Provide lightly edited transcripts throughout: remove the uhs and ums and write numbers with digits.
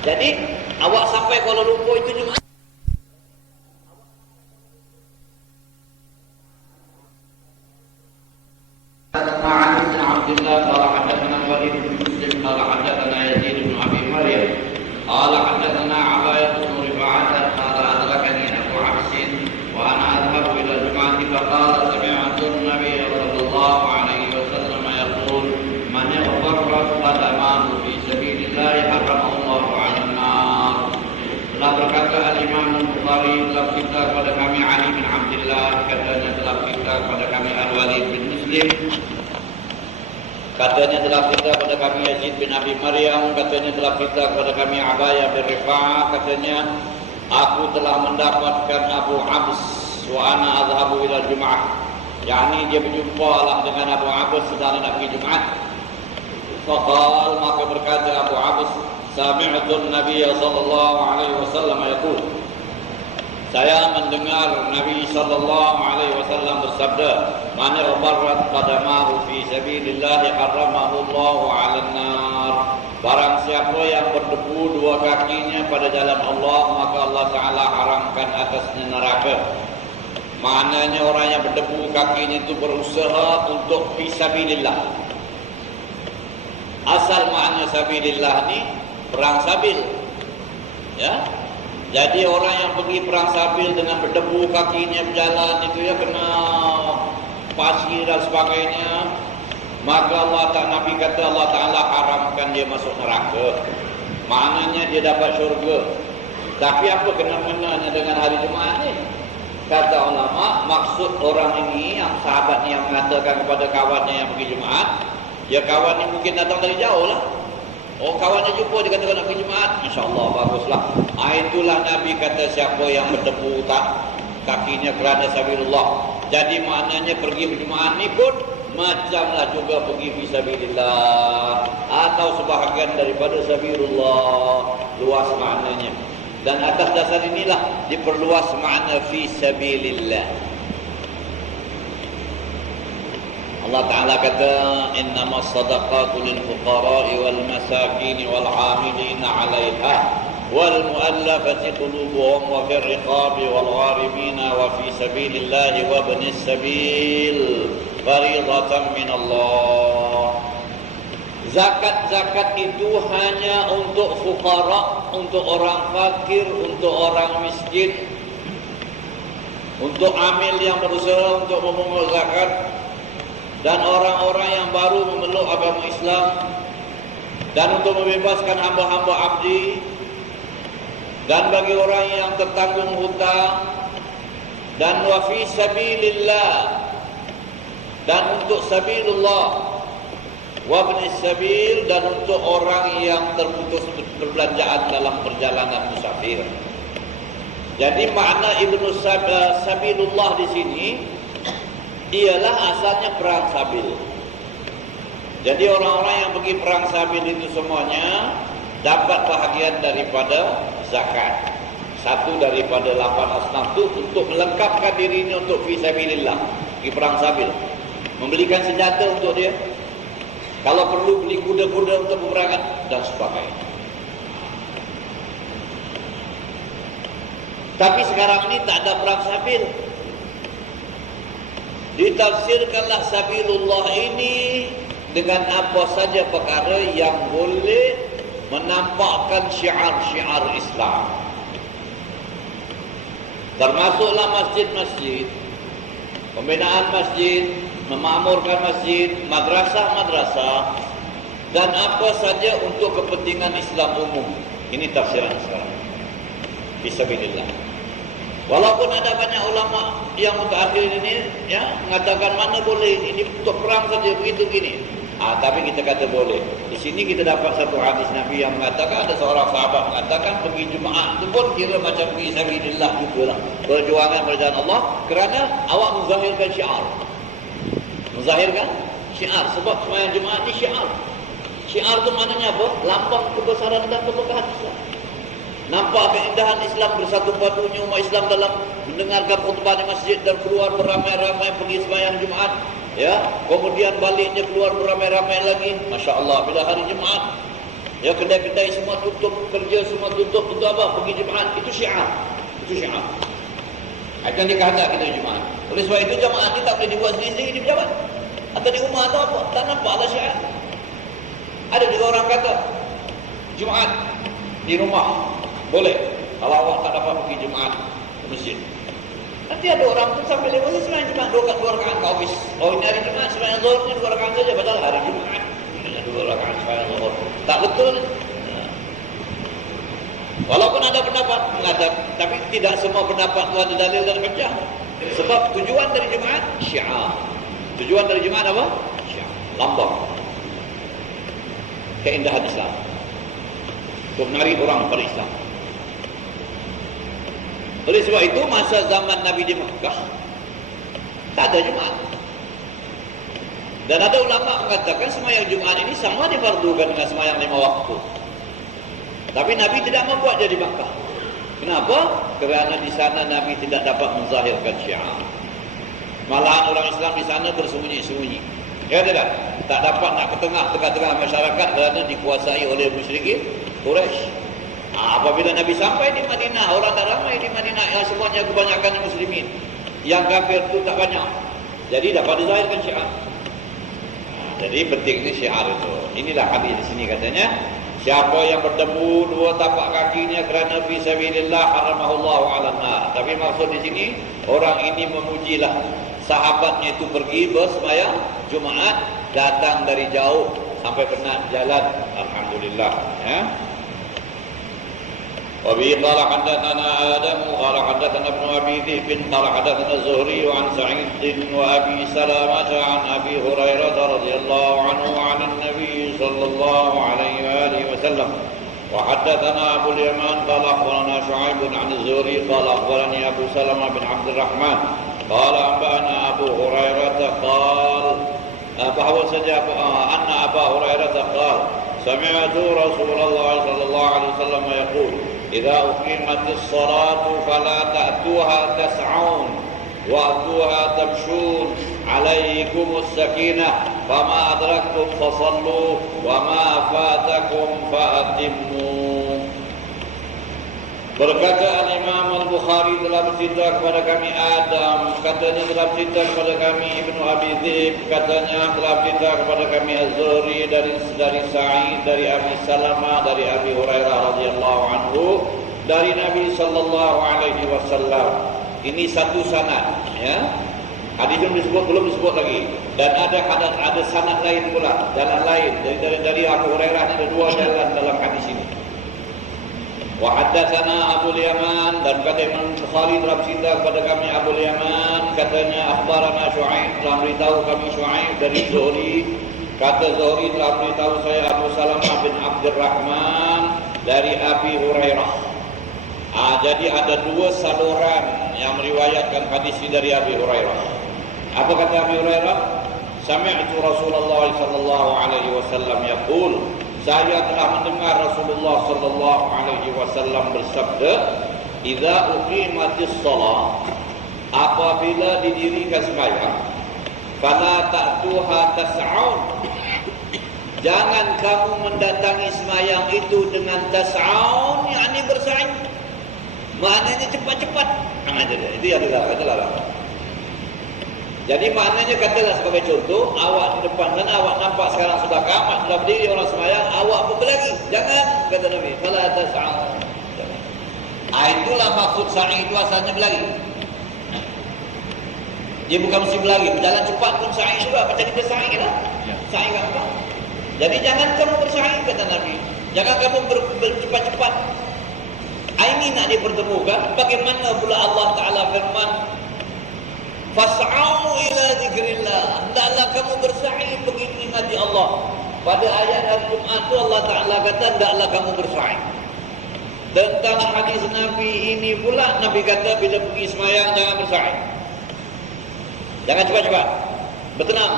Jadi awak sampai Kuala Lumpur itu Jumaat. حدثنا علي بن عبد الله قال حدثنا الوليد بن مسلم قال حدثنا يزيد بن ابي مريم قال حدثنا عباية بن رفاعة قال ادركني ابو عبس وانا اذهب الى الجمعة فقال سمعت النبي صلى الله عليه وسلم يقول من اغترت قدماه في سبيل الله حرمه الله على النار. Telah berkata Al-Imam Al-Bukhari telah cerita kepada kami Ali bin Abdullah, katanya telah cerita kepada kami Al-Walid bin Muslim, katanya telah cerita kepada kami Yazid bin Abi Maryam, katanya telah cerita kepada kami Abayah bin Rifa'ah, katanya aku telah mendapatkan Abu Abs wa ana adhabu ila Jum'ah, yakni dia berjumpa lah dengan Abu Abs sedang nak pergi Jumaat. Faqal, maka berkata Abu Abs, sami'tu Nabi sallallahu alaihi wasallam yaqul, saya mendengar Nabi sallallahu alaihi wasallam bersabda, man ighbarrat qadamahu fi sabilillah harramahu Allahu 'alan nar. Barang siapa yang berdebu dua kakinya pada jalan Allah, maka Allah Taala haramkan atasnya neraka. Maknanya orang yang berdebu kakinya itu berusaha untuk fi sabilillah. Asal makna sabilillah ni perang sabil, ya. Jadi orang yang pergi perang sabil dengan berdebu kakinya berjalan itu ya, kena pasir dan sebagainya, maka Allah Ta'ala, Nabi kata Allah Ta'ala haramkan dia masuk neraka. Maknanya dia dapat syurga. Tapi apa kena-menanya dengan hari Jumaat ni? Kata ulama, maksud orang ini, yang sahabat ni yang mengatakan kepada kawannya yang pergi Jumaat, ya kawan ni mungkin datang dari jauh lah. Oh, kawannya jumpa, dia kata nak pergi Jumaat, insya-Allah baguslah. Itulah Nabi kata siapa yang berdebu kakinya kerana sabilillah. Jadi maknanya pergi berjumaat ni pun macamlah juga pergi fi sabilillah atau sebahagian daripada sabilillah, luas maknanya. Dan atas dasar inilah diperluas makna fi sabilillah. Allah Ta'ala kata, innamas sadaqatu lil fuqara'i wal masakin wal 'amilina 'alaiha wal mu'allafati qulubuhum wa fir riqabi wal gharimina wa fi sabilillahi wa ibnis sabil fariidatan min Allah. Zakat itu hanya untuk fuqara, untuk orang fakir, untuk orang miskin, untuk amil yang berusaha untuk memungut zakat, dan orang-orang yang baru memeluk agama Islam, dan untuk membebaskan hamba-hamba abdi, dan bagi orang yang tertanggung hutang, dan wa fi sabilillah, dan untuk sabilullah, wa ibnis sabil, dan untuk orang yang terputus perbelanjaan dalam perjalanan musafir. Jadi makna ibnu sabilullah di sini ialah asalnya perang sabil. Jadi orang-orang yang pergi perang sabil itu semuanya dapat bahagian daripada zakat. Satu daripada 8 asnaf itu untuk melengkapkan dirinya untuk fi sabilillah, pergi perang sabil, membelikan senjata untuk dia, kalau perlu beli kuda-kuda untuk peperangan dan sebagainya. Tapi sekarang ini tak ada perang sabil. Ditafsirkanlah sabilullah ini dengan apa saja perkara yang boleh menampakkan syiar-syiar Islam. Termasuklah masjid-masjid, pembinaan masjid, memakmurkan masjid, madrasah-madrasah, dan apa saja untuk kepentingan Islam umum. Ini tafsiran sekarang. Fisabilillah. Walaupun ada banyak ulama yang mutakhir ini ya mengatakan mana boleh ini untuk perang saja begitu gini. Tapi kita kata boleh. Di sini kita dapat satu hadis Nabi yang mengatakan, ada seorang sahabat mengatakan pergi Jumaat itu pun kira macam pergi sabilillah jugalah. Perjuangan berjalan Allah kerana awak menzahirkan syiar. Menzahirkan syiar, sebab sembahyang Jumaat ni syiar. Syiar tu maknanya apa? Lambang kebesaran dan keberkahan Islam. Nampak keindahan Islam bersatu padunya umat Islam dalam mendengarkan khutbah di masjid dan keluar beramai-ramai pergi sembahyang Jumaat, ya. Kemudian baliknya keluar beramai-ramai lagi. Masya Allah, bila hari Jumaat Ya, kedai-kedai semua tutup, kerja semua tutup. Untuk apa? Pergi Jumaat. Itu syiar. Itu syiar. Akan dikata kita Jumaat. Oleh sebab itu jemaah ni tak boleh dibuat sendiri-sendiri di pejabat. Atau di rumah atau apa. Tak nampak lah syiar. Ada juga orang kata, Jumaat di rumah. Boleh. Kalau awak tak dapat pergi Jumaat ke masjid. Nanti ada orang tu sampai lewat sembahyang Jumaat 2 rakaat ke office. Oh, ini hari Jumaat sembahyang Zuhur ni 2 rakaat saja. Padahal hari Jumaat 2 rakaat sembahyang Zuhur. Tak betul. Walaupun ada pendapat mengatakan, tapi tidak semua pendapat itu ada dalil dan hujjah. Sebab tujuan dari Jumaat syiar. Tujuan dari Jumaat apa? Syiar. Lambang keindahan Islam. Untuk menarik orang pada Islam. Oleh sebab itu masa zaman Nabi di Mekah tak ada Jumaat. Dan ada ulama mengatakan sembahyang Jumaat ini sama difardukan dengan sembahyang 5 waktu. Tapi Nabi tidak membuat jadi Makkah. Kenapa? Kerana di sana Nabi tidak dapat menzahirkan syiar. Malahan orang Islam di sana bersembunyi-sembunyi. Ya tidak? Tak dapat nak ke tengah-tengah masyarakat kerana dikuasai oleh musyrikin Quraisy. Apabila Nabi sampai di Madinah, orang tak ramai di Madinah, yang semuanya kebanyakan muslimin. Yang kafir itu tak banyak. Jadi dapat dizahirkan syiar. Jadi penting ni syiar itu. Inilah hadis di sini katanya. Siapa yang bertemu 2 tapak kakinya kerana fi sabilillah haramahullahu 'alan nar. Tapi maksud di sini orang ini memujilah sahabatnya itu pergi bersembahyang Jumaat, datang dari jauh sampai penat jalan. Alhamdulillah, ya. Wa bi qala hadatsana Adam qala hadatsana Ibnu Abi Dzib qala hadatsana Zuhri an Sa'id wa Abi Salamah an Abi Hurairah radhiyallahu anhu 'an an-nabi sallallahu alaihi wa alihi wasallam wa hadatsana Abu al-Yaman qala akhbarana Shu'aib an az-Zuhri qala akhbarani Abu Salamah bin Abdul Rahman qala anba'ana Abu Hurairah qala bahwa saja anna Abu Hurairah qala sami'tu Rasulullah sallallahu alaihi wasallam yaqul idza uqimatis salatu fala ta'tuha tas'un wa'tuha tamshun alaikumus sakinah fama adraktum fasallu wa ma fatakum fa'atimmu. Berkata Al-Imam Al-Bukhari telah bercerita kepada kami Adam, katanya telah bercerita kepada kami Ibnu Abi Dzib, katanya telah bercerita kepada kami Az-Zuhri dari Sa'id, dari Abi Salamah, dari Abi Hurairah radhiyallahu anhu, dari Nabi sallallahu alaihi wasallam. Ini satu sanad, ya. Hadis itu belum disebut lagi. Dan ada sanad lain pula, jalan lain dari Abu Hurairah. Ada 2 jalan dalam hadis ini. Wa haddatsana Abu al-Yaman, dan kata Imam Bukhari telah bercerita kepada kami Abu al-Yaman, katanya akhbarana Shu'aib, telah beritahu kami Shu'aib dari Zuhri, kata Zuhri telah beritahu saya Abu Salamah bin Abdul Rahman dari Abi Hurairah. Jadi ada 2 saluran yang meriwayatkan hadis ini dari Abi Hurairah. Apa kata Abi Hurairah? Sami'tu Rasulullah sallallahu alaihi wasallam yaqul, saya telah mendengar Rasulullah sallallahu alaihi wasallam bersabda, "Idza uqimatis shalah," apabila didirikan sembahyang, fala ta'tuha tas'un, jangan kamu mendatangi sembahyang itu dengan tas'un, yakni bersaing. Maknanya cepat-cepat. Itu adalah kata. Jadi maknanya katalah sebagai contoh, awak di depan sana awak nampak sekarang sudah kamat, sudah berdiri orang sembahyang, awak pun berlari. Jangan, kata Nabi, fala tas'un. Itulah maksud sa'i itu asalnya berlari. Dia bukan mesti berlari, berjalan cepat pun sa'i juga, macam dia bersa'i lah. Sa'i kan apa? Jadi jangan kamu bersa'i, kata Nabi. Jangan kamu bercepat-cepat. Ini nak dipertemukan. Bagaimana pula Allah Ta'ala firman, fas'au ila zikrillah, hendaklah kamu bersa'i pergi mengingati Allah. Pada ayat Al-Jumat itu Allah Ta'ala kata hendaklah kamu bersa'i. Tentang hadis Nabi ini pula Nabi kata bila pergi sembahyang jangan bersa'i, jangan cepat-cepat, bertenang.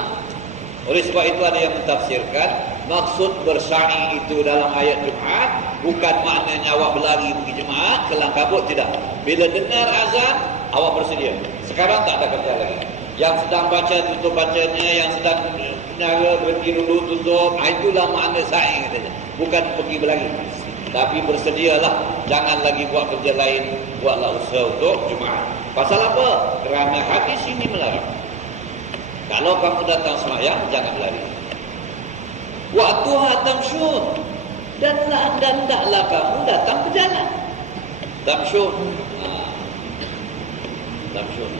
Oleh sebab itu ada yang mentafsirkan maksud bersa'i itu dalam ayat Jumat bukan maknanya awak berlari pergi Jumat kelang kabut, tidak. Bila dengar azan awak bersedia. Sekarang tak ada kerja lagi. Yang sedang baca tutup bacanya, yang sedang berhenti dulu tutup. Itulah makna sa'i katanya. bukan pergi berlari. Tapi bersedialah, jangan lagi buat kerja lain, buatlah usaha untuk Jumaat. Pasal apa? Kerana hadis ini melarang. Kalau kamu datang sembahyang, jangan berlari. Waktuha tamsyun, dan hendaklah kamu datang ke jalan. Tamsyun, tamsyun,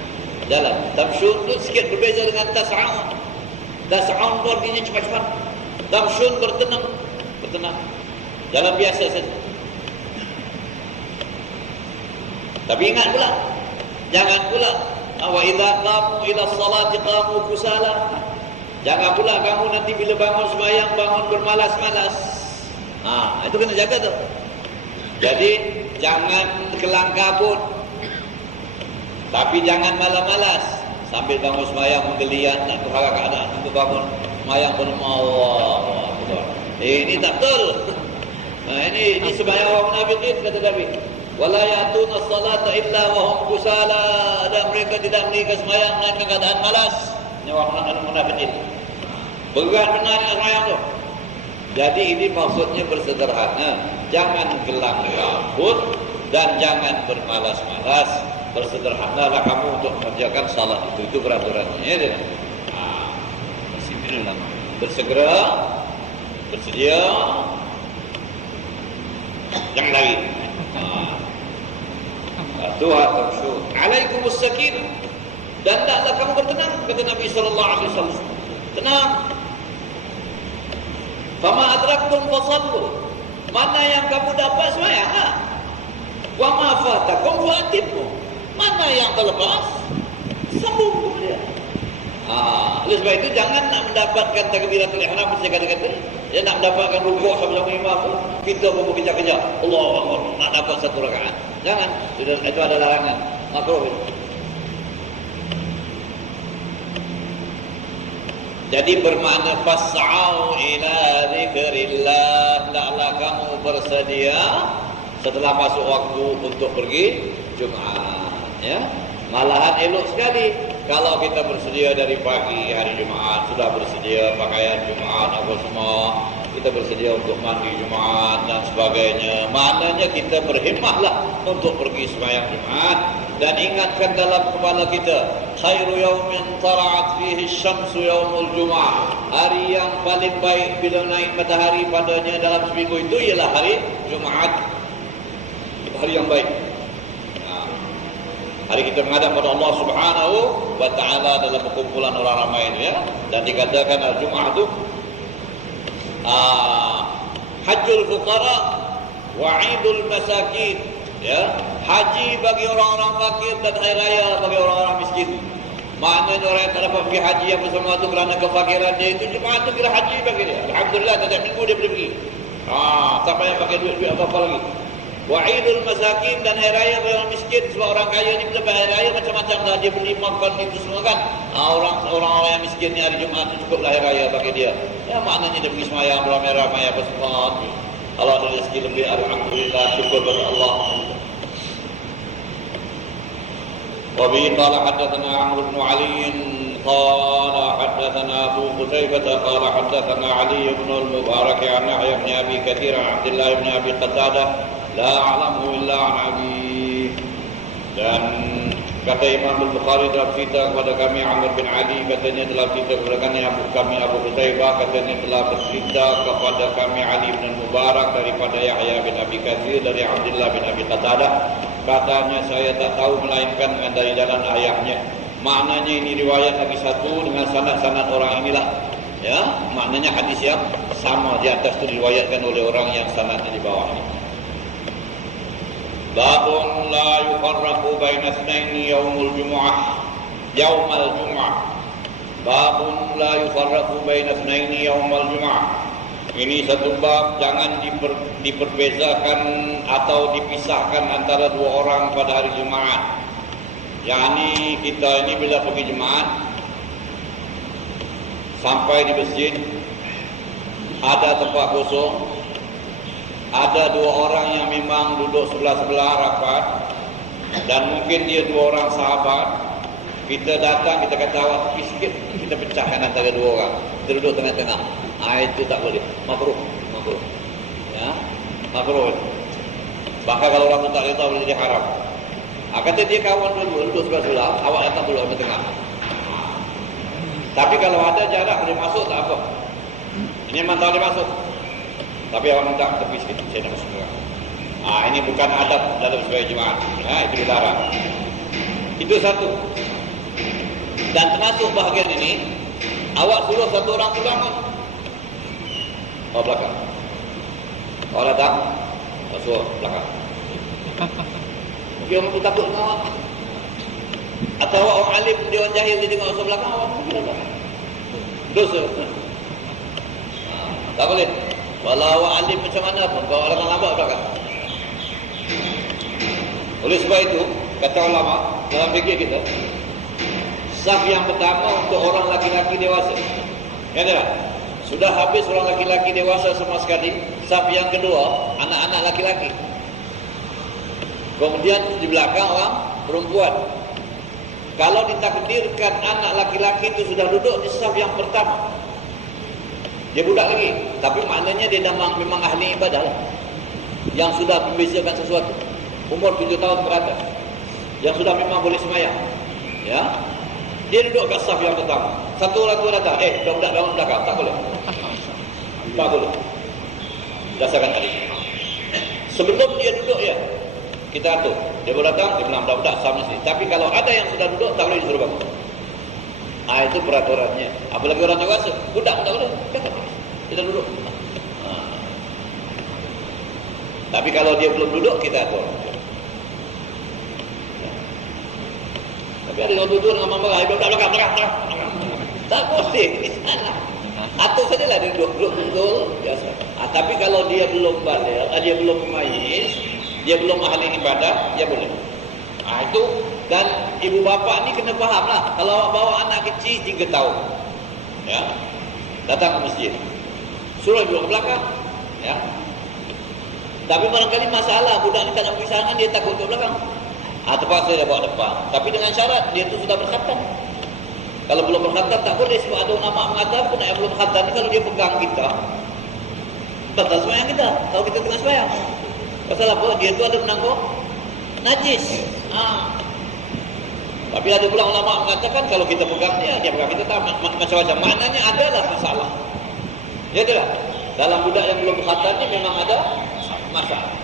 jalan. Tamsyun itu sikit berbeza dengan tas'aun. Tas'aun itu artinya cepat-cepat. Tamsyun bertenang, bertenang. Jalan biasa saja. Tapi ingat pula, jangan pula wa idza qamu ila salati qamu kusala. Jangan pula kamu nanti bila bangun sembahyang bangun bermalas-malas. Itu kena jaga tu. Jadi jangan kelang kabut. Tapi jangan malas-malas. Sambil bangun sembahyang menggeliat nak berharap keadaan untuk bangun sembahyang pun Allah. Ini tak betul. Ini sembahyang orang munafikin kata Nabi. Wala ya'tuna as-salata illa wa hum kusala, dan mereka tidak menunaikan sembahyang dalam keadaan malas. Ini orang munafikin. Berat benar dengan sembahyang tu. Jadi ini maksudnya bersederhana, jangan kelang kabut dan jangan bermalas-malas. Bersederhanalah kamu untuk mengerjakan salat itu. Itu peraturannya, ya dia. Bersegera, bersedia, jangan lagi. Tuhan tersyur. Alaikumus sakinah, dan taklah kamu bertenang, kata Nabi sallallahu alaihi wasallam. Tenang. Fama adraktum fasallu. Mana yang kamu dapat sembahyang. Wa ma fatakum fa'timu. Mana yang terlepas, sambung dia. Oleh sebab itu jangan nak mendapatkan takbiratul ihram mesti kata-kata. Dia nak mendapatkan rukuk sama-sama imam tu, kita pun berkejar-kejar. Allahu Akbar, nak dapat satu rakaat. Jangan. Itu ada larangan. Makruh itu. Jadi bermakna fas'au ila zikrillah, hendaklah kamu bersedia setelah masuk waktu untuk pergi Jumaat. Ya, malahan elok sekali kalau kita bersedia dari pagi hari Jumaat, sudah bersedia pakaian Jumaat apa semua, kita bersedia untuk mandi Jumaat dan sebagainya. Maknanya kita berhimmahlah untuk pergi sembahyang Jumaat, dan ingatkan dalam kepala kita, khairu yaumin tara'at fihi syamsu yaumul Jumaat. Hari yang paling baik bila naik matahari padanya dalam seminggu itu ialah hari Jumaat. Hari yang baik. Hari kita menghadap pada Allah Subhanahu wa taala dalam perkumpulan orang ramai ini, ya. Dan dikatakan Jumaat itu hajjul fuqara wa 'idul masakin, ya. Haji bagi orang-orang fakir dan hari raya bagi orang-orang miskin. Maknanya orang yang tak dapat pergi haji apa semua itu kerana kefakiran dia, itu Jumaat itu kira haji bagi dia. Alhamdulillah, setiap minggu dia boleh pergi. Tak payah pakai duit-duit apa-apa lagi. Wa'idul masakin, dan hari raya bagi orang miskin. Sebab orang kaya ni bila hari raya macam-macam dah, dia beli makan itu semua kan. Orang-orang yang miskin ni hari Jumaat itu cukuplah hari raya bagi dia. Ya, maknanya dia pergi semayang beramai-ramai apa semua. Kalau ada rezeki lebih, alhamdulillah, syukur kepada Allah. Wa bihi qala haddatsana Amr bin Ali qala haddatsana Abu Qutaybah qala haddatsana Ali bin al-Mubarak an Yahya bin Abi Katsir an Abdullah bin Abi Qatadah la a'lamu illa an Abi. Dan kata Imam Al-Bukhari dalam cerita kepada kami Amr bin Ali, katanya dalam cerita kepada kami Abu Qutaybah, katanya telah bercerita kepada kami Ali bin Mubarak daripada Yahya bin Abi Katsir dari Abdullah bin Abi Qatadah, katanya saya tak tahu melainkan dengan dari jalan ayahnya. Maknanya ini riwayat lagi satu dengan sanad-sanad orang inilah, ya. Maknanya hadis yang sama di atas itu diriwayatkan oleh orang yang sanadnya di bawah ini. Babun la yufarraqu baina itsnaini yaumul jumu'ah yaumal jumu'ah. Babun la yufarraqu baina itsnaini yaumal jumu'ah. Ini satu bab, jangan diperbezakan atau dipisahkan antara dua orang pada hari Jumaat. Yani kita ini bila pergi Jumaat sampai di masjid, ada tempat kosong, ada dua orang yang memang duduk sebelah-sebelah rapat, dan mungkin dia dua orang sahabat. Kita datang, kita kata awak tepi sikit, kita pecahkan antara dua orang, kita duduk tengah-tengah. Itu tak boleh, makruh. makruh itu. Bahkan kalau orang tu tak reda boleh jadi haram. Kata dia kawan duduk sebelah-sebelah, awak datang dulu di tengah. Tapi kalau ada jarak boleh masuk tak apa. Ini memang tak boleh masuk. Tapi awak minta tepi sikit, saya nak masuk juga. Ini bukan adab dalam sebagai jemaah. Itu dilarang. Itu satu. Dan termasuk bahagian ini, awak suruh satu orang tu bangun. Belakang. Awak datang, awak suruh belakang. Mungkin orang tu takut dengan awak. Atau awak orang alim, dia orang jahil, dia tengok awak belakang, awak mungkin datang. Dosa. Tak boleh. Walau awak alim macam mana pun, kalau orang lambat belakang. Oleh sebab itu, kata ulama dalam fikir kita, saf yang pertama untuk orang laki-laki dewasa. Ya tak? Sudah habis orang laki-laki dewasa semua sekali, saf yang kedua anak-anak laki-laki. Kemudian di belakang orang perempuan. Kalau ditakdirkan anak laki-laki itu sudah duduk di saf yang pertama, dia budak lagi, tapi maknanya dia memang ahli ibadah lah. Yang sudah membiasakan sesuatu, umur 7 tahun ke atas, yang sudah memang boleh semayang, ya, dia duduk kat saf yang pertama. Satu orang tu datang, budak bangun belakang, tak boleh. Tak boleh. Dasarkan tadi. Sebelum dia duduk ya, kita atur. Dia baru datang, dia bilang budak-budak saf mesti. Tapi kalau ada yang sudah duduk, tak boleh disuruh bangun. Itu peraturannya. Apalagi orang dewasa, budak tak boleh. Kita duduk. Tapi kalau dia belum duduk, kita atur. Tapi ada orang duduk dengan mama, belakang. Tak boleh di sana. Atur sajalah dia duduk betul biasa. Tapi kalau dia belum balik, dia belum memayis, dia belum ahli ibadah, dia boleh. Itu, dan ibu bapa ni kena faham lah. Kalau awak bawa anak kecil 3 tahun, ya, datang ke masjid, suruh duduk ke belakang, ya. Tapi barangkali masalah budak ni tak nak pergi sangat, dia takut ke belakang. Terpaksa dia bawa depan. Tapi dengan syarat dia tu sudah berkhatam. Kalau belum berkhatam tak boleh, sebab ada ulama mengatakan yang belum berkhatam ni kalau dia pegang kita, batal sembahyang kita. Kalau kita tengah sembahyang. Pasal apa? Dia tu ada menanggung najis. Tapi ada pula ulama mengatakan kalau kita pegang dia pegang kita tak macam-macam. Maknanya adalah masalah. Ya tidak? Dalam budak yang belum berkhatam ni memang ada masalah.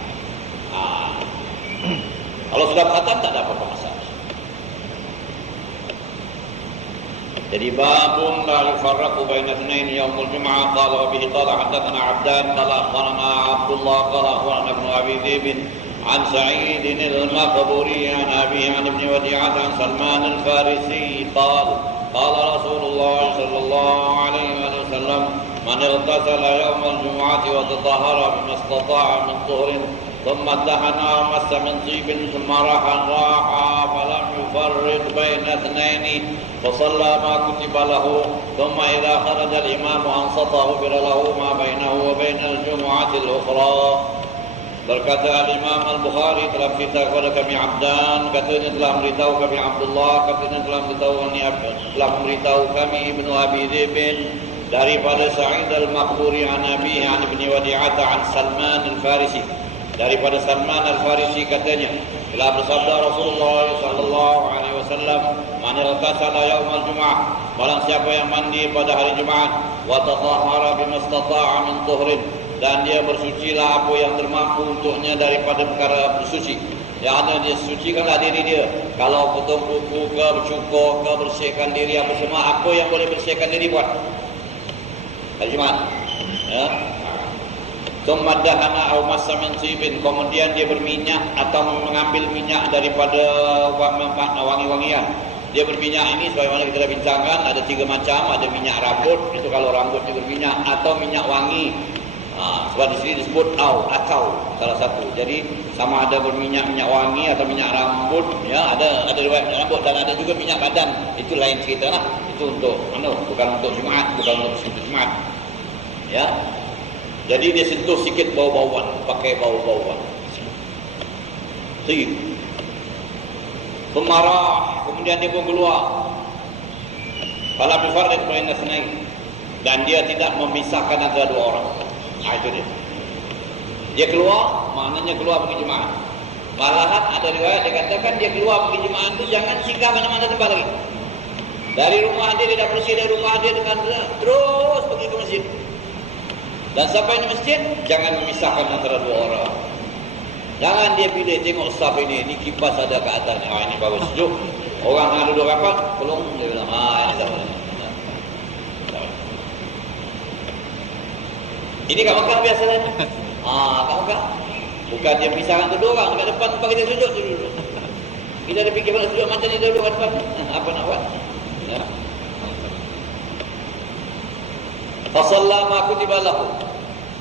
Kalau sudah berkhatam tak ada apa-apa masalah. Jadi babun la yufarraqu baina ithnain yaumul jum'ah qala wa bihi qala hadatsana 'Abdan qala akhbarana Abdullah qala akhbarana Ibn Abi Dhib عن سعيد المقبوري عن أبيه عن ابن وديعة عن سلمان الفارسي قال قال رسول الله صلى الله عليه وسلم من اغتسل يوم الجمعة وتطهر بما استطاع من طهر ثم ادهن ومس من طيب ثم راح فلم يفرق بين اثنين فصلى ما كتب له ثم إذا خرج الإمام أنصت غفر له ما بينه وبين الجمعة الأخرى. Berkata Al-Imam Al-Bukhari telah beritahu kepada kami Abdan, katanya telah memberitahu kami Abdullah, katanya telah memberitahu kami Ibnu Abi Dhib daripada Sa'id Al-Maqburi an Nabi an Ibn Wadi'ata an Salman Al-Farisi. Daripada Salman Al-Farisi katanya telah bersabda Rasulullah sallallahu alaihi wasallam, "Man irtasala yaumal jum'ah," barang siapa yang mandi pada hari Jumaat, wa tatahhara bimastata'a min tuhrin, dan dia bersucilah apa yang termampu untuknya daripada perkara bersuci. Yang ada dia sucikanlah diri dia. Kalau potong kuku ke, bercukur ke, bersihkan diri apa semua, apa yang boleh bersihkan diri buat. Hari Jumaat. Ya. Tsumma dahana aw massa min tibin, kemudian dia berminyak atau mengambil minyak daripada wangi-wangian. Dia berminyak ini sebagaimana kita dah bincangkan, ada 3 macam, ada minyak rambut, itu kalau rambut dia berminyak, atau minyak wangi. Sebab di sini disebut atau salah satu. Jadi sama ada berminyak wangi atau minyak rambut, ya, ada riwayat minyak rambut dan ada juga minyak badan. Itu lain cerita lah. Itu untuk bukan untuk Jumaat, bukan untuk sentuh Jumaat. Ya. Jadi dia sentuh sikit bau-bauan, pakai bau-bauan. Tib. Pemarah, kemudian dia pun keluar. Fala bifarriq baina itsnain, dan dia tidak memisahkan antara 2 orang. Itu dia. Dia keluar, maknanya keluar pergi jemaah. Malahan ada riwayat dia katakan dia keluar pergi jemaah itu jangan singgah mana-mana tempat lagi. Dari rumah dia dah bersih dari rumah dia dengan terus pergi ke masjid. Dan sampai di masjid jangan memisahkan antara dua orang. Jangan dia pilih tengok staff ini kipas ada ke atas. Ini bagus sejuk. Orang yang duduk rapat, tolong dia bilang, ini tak boleh. Ini kat Mekah biasa lah. Kat Mekah. Bukan dia pisahkan tu dua orang. Dekat depan tempat kita sujud tu duduk. Kita ada fikir nak sujud macam ni duduk kat depan. Apa nak buat? Ya. Fasalla ma kutiba lahu.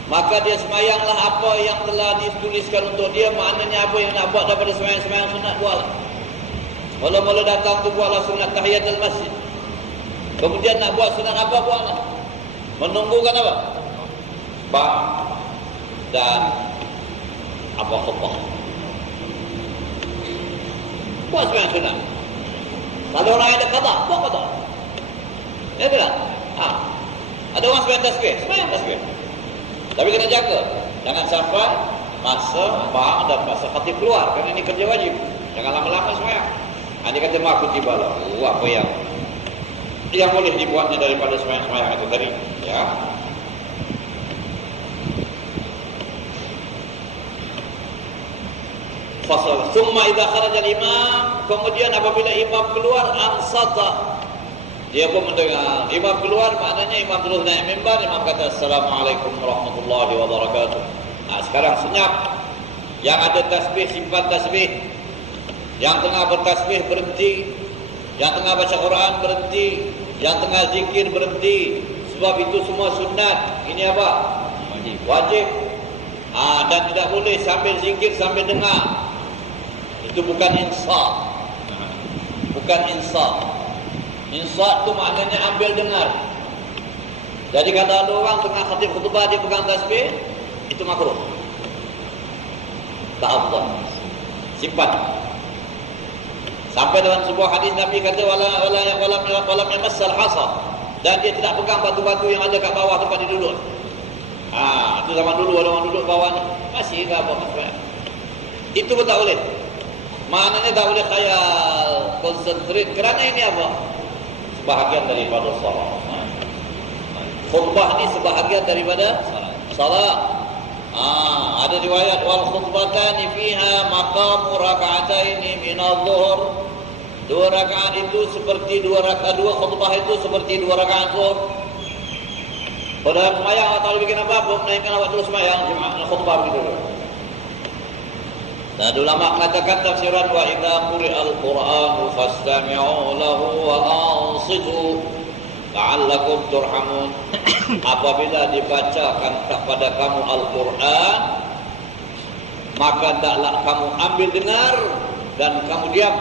Maka dia semayanglah apa yang telah dituliskan untuk dia. Maknanya apa yang nak buat daripada semayang-semayang sunat, buatlah. Mula-mula datang tu buatlah sunat tahiyatul masjid. Kemudian nak buat sunat apa, buatlah. Menunggukan apa? Dan apa khutbah. Buat semayang sunat. Kalau orang yang ada qada, buat qada. Ya tak? Ada orang semayang tasbih, semayang tasbih. Tapi kena jaga. Jangan sampai masa bang dan masa khatib keluar. Kerana ini kerja wajib. Jangan lama-lama semayang. Dia kata ma kutiba lahu. Apa yang boleh dibuatnya daripada semayang-semayang itu tadi. Ya. Fasal. Summa idza kharaja al-imam, kemudian apabila imam keluar ansata. Dia pun mendengar. Imam keluar maknanya imam terus naik mimbar, imam kata assalamualaikum warahmatullahi wabarakatuh. Sekarang senyap. Yang ada tasbih simpan tasbih. Yang tengah bertasbih berhenti. Yang tengah baca Quran berhenti. Yang tengah zikir berhenti. Sebab itu semua sunat. Ini apa? Wajib. Dan tidak boleh sambil zikir sambil dengar. Itu bukan insaf. Bukan insaf. Insaf tu maknanya ambil dengar. Jadi kalau ada orang tengah khatib khutbah dia pegang tasbih, itu makruh. Tak afdal. Simpan. Sampai dalam sebuah hadis Nabi kata walam yamassal hasa, dan dia tidak pegang batu-batu yang ada kat bawah tempat dia duduk. Itu zaman dulu orang duduk bawah ni. Masih ke apa maksudnya? Itu pun tak boleh. Maknanya tak boleh khayal, konsentrate. Kerana ini apa? Sebahagian daripada salat. Khutbah ni sebahagian daripada salat. Ada riwayat wal khutbatani fiha maqamu raka'ataini min adh-dhuhr. 2 rakaat itu seperti 2 khutbah itu seperti 2 rakaat zuhur. Pada sembahyang atau bikin apa-apa menaikkan awak terus sembahyang khutbah begitu. Dan ulama mengatakan tafsiran wa idza quri'al qur'anu fastami'u lahu wa ansitu la'allakum turhamun. Apabila dibacakan kepada kamu Al-Quran, maka hendaklah kamu ambil dengar dan kamu diam.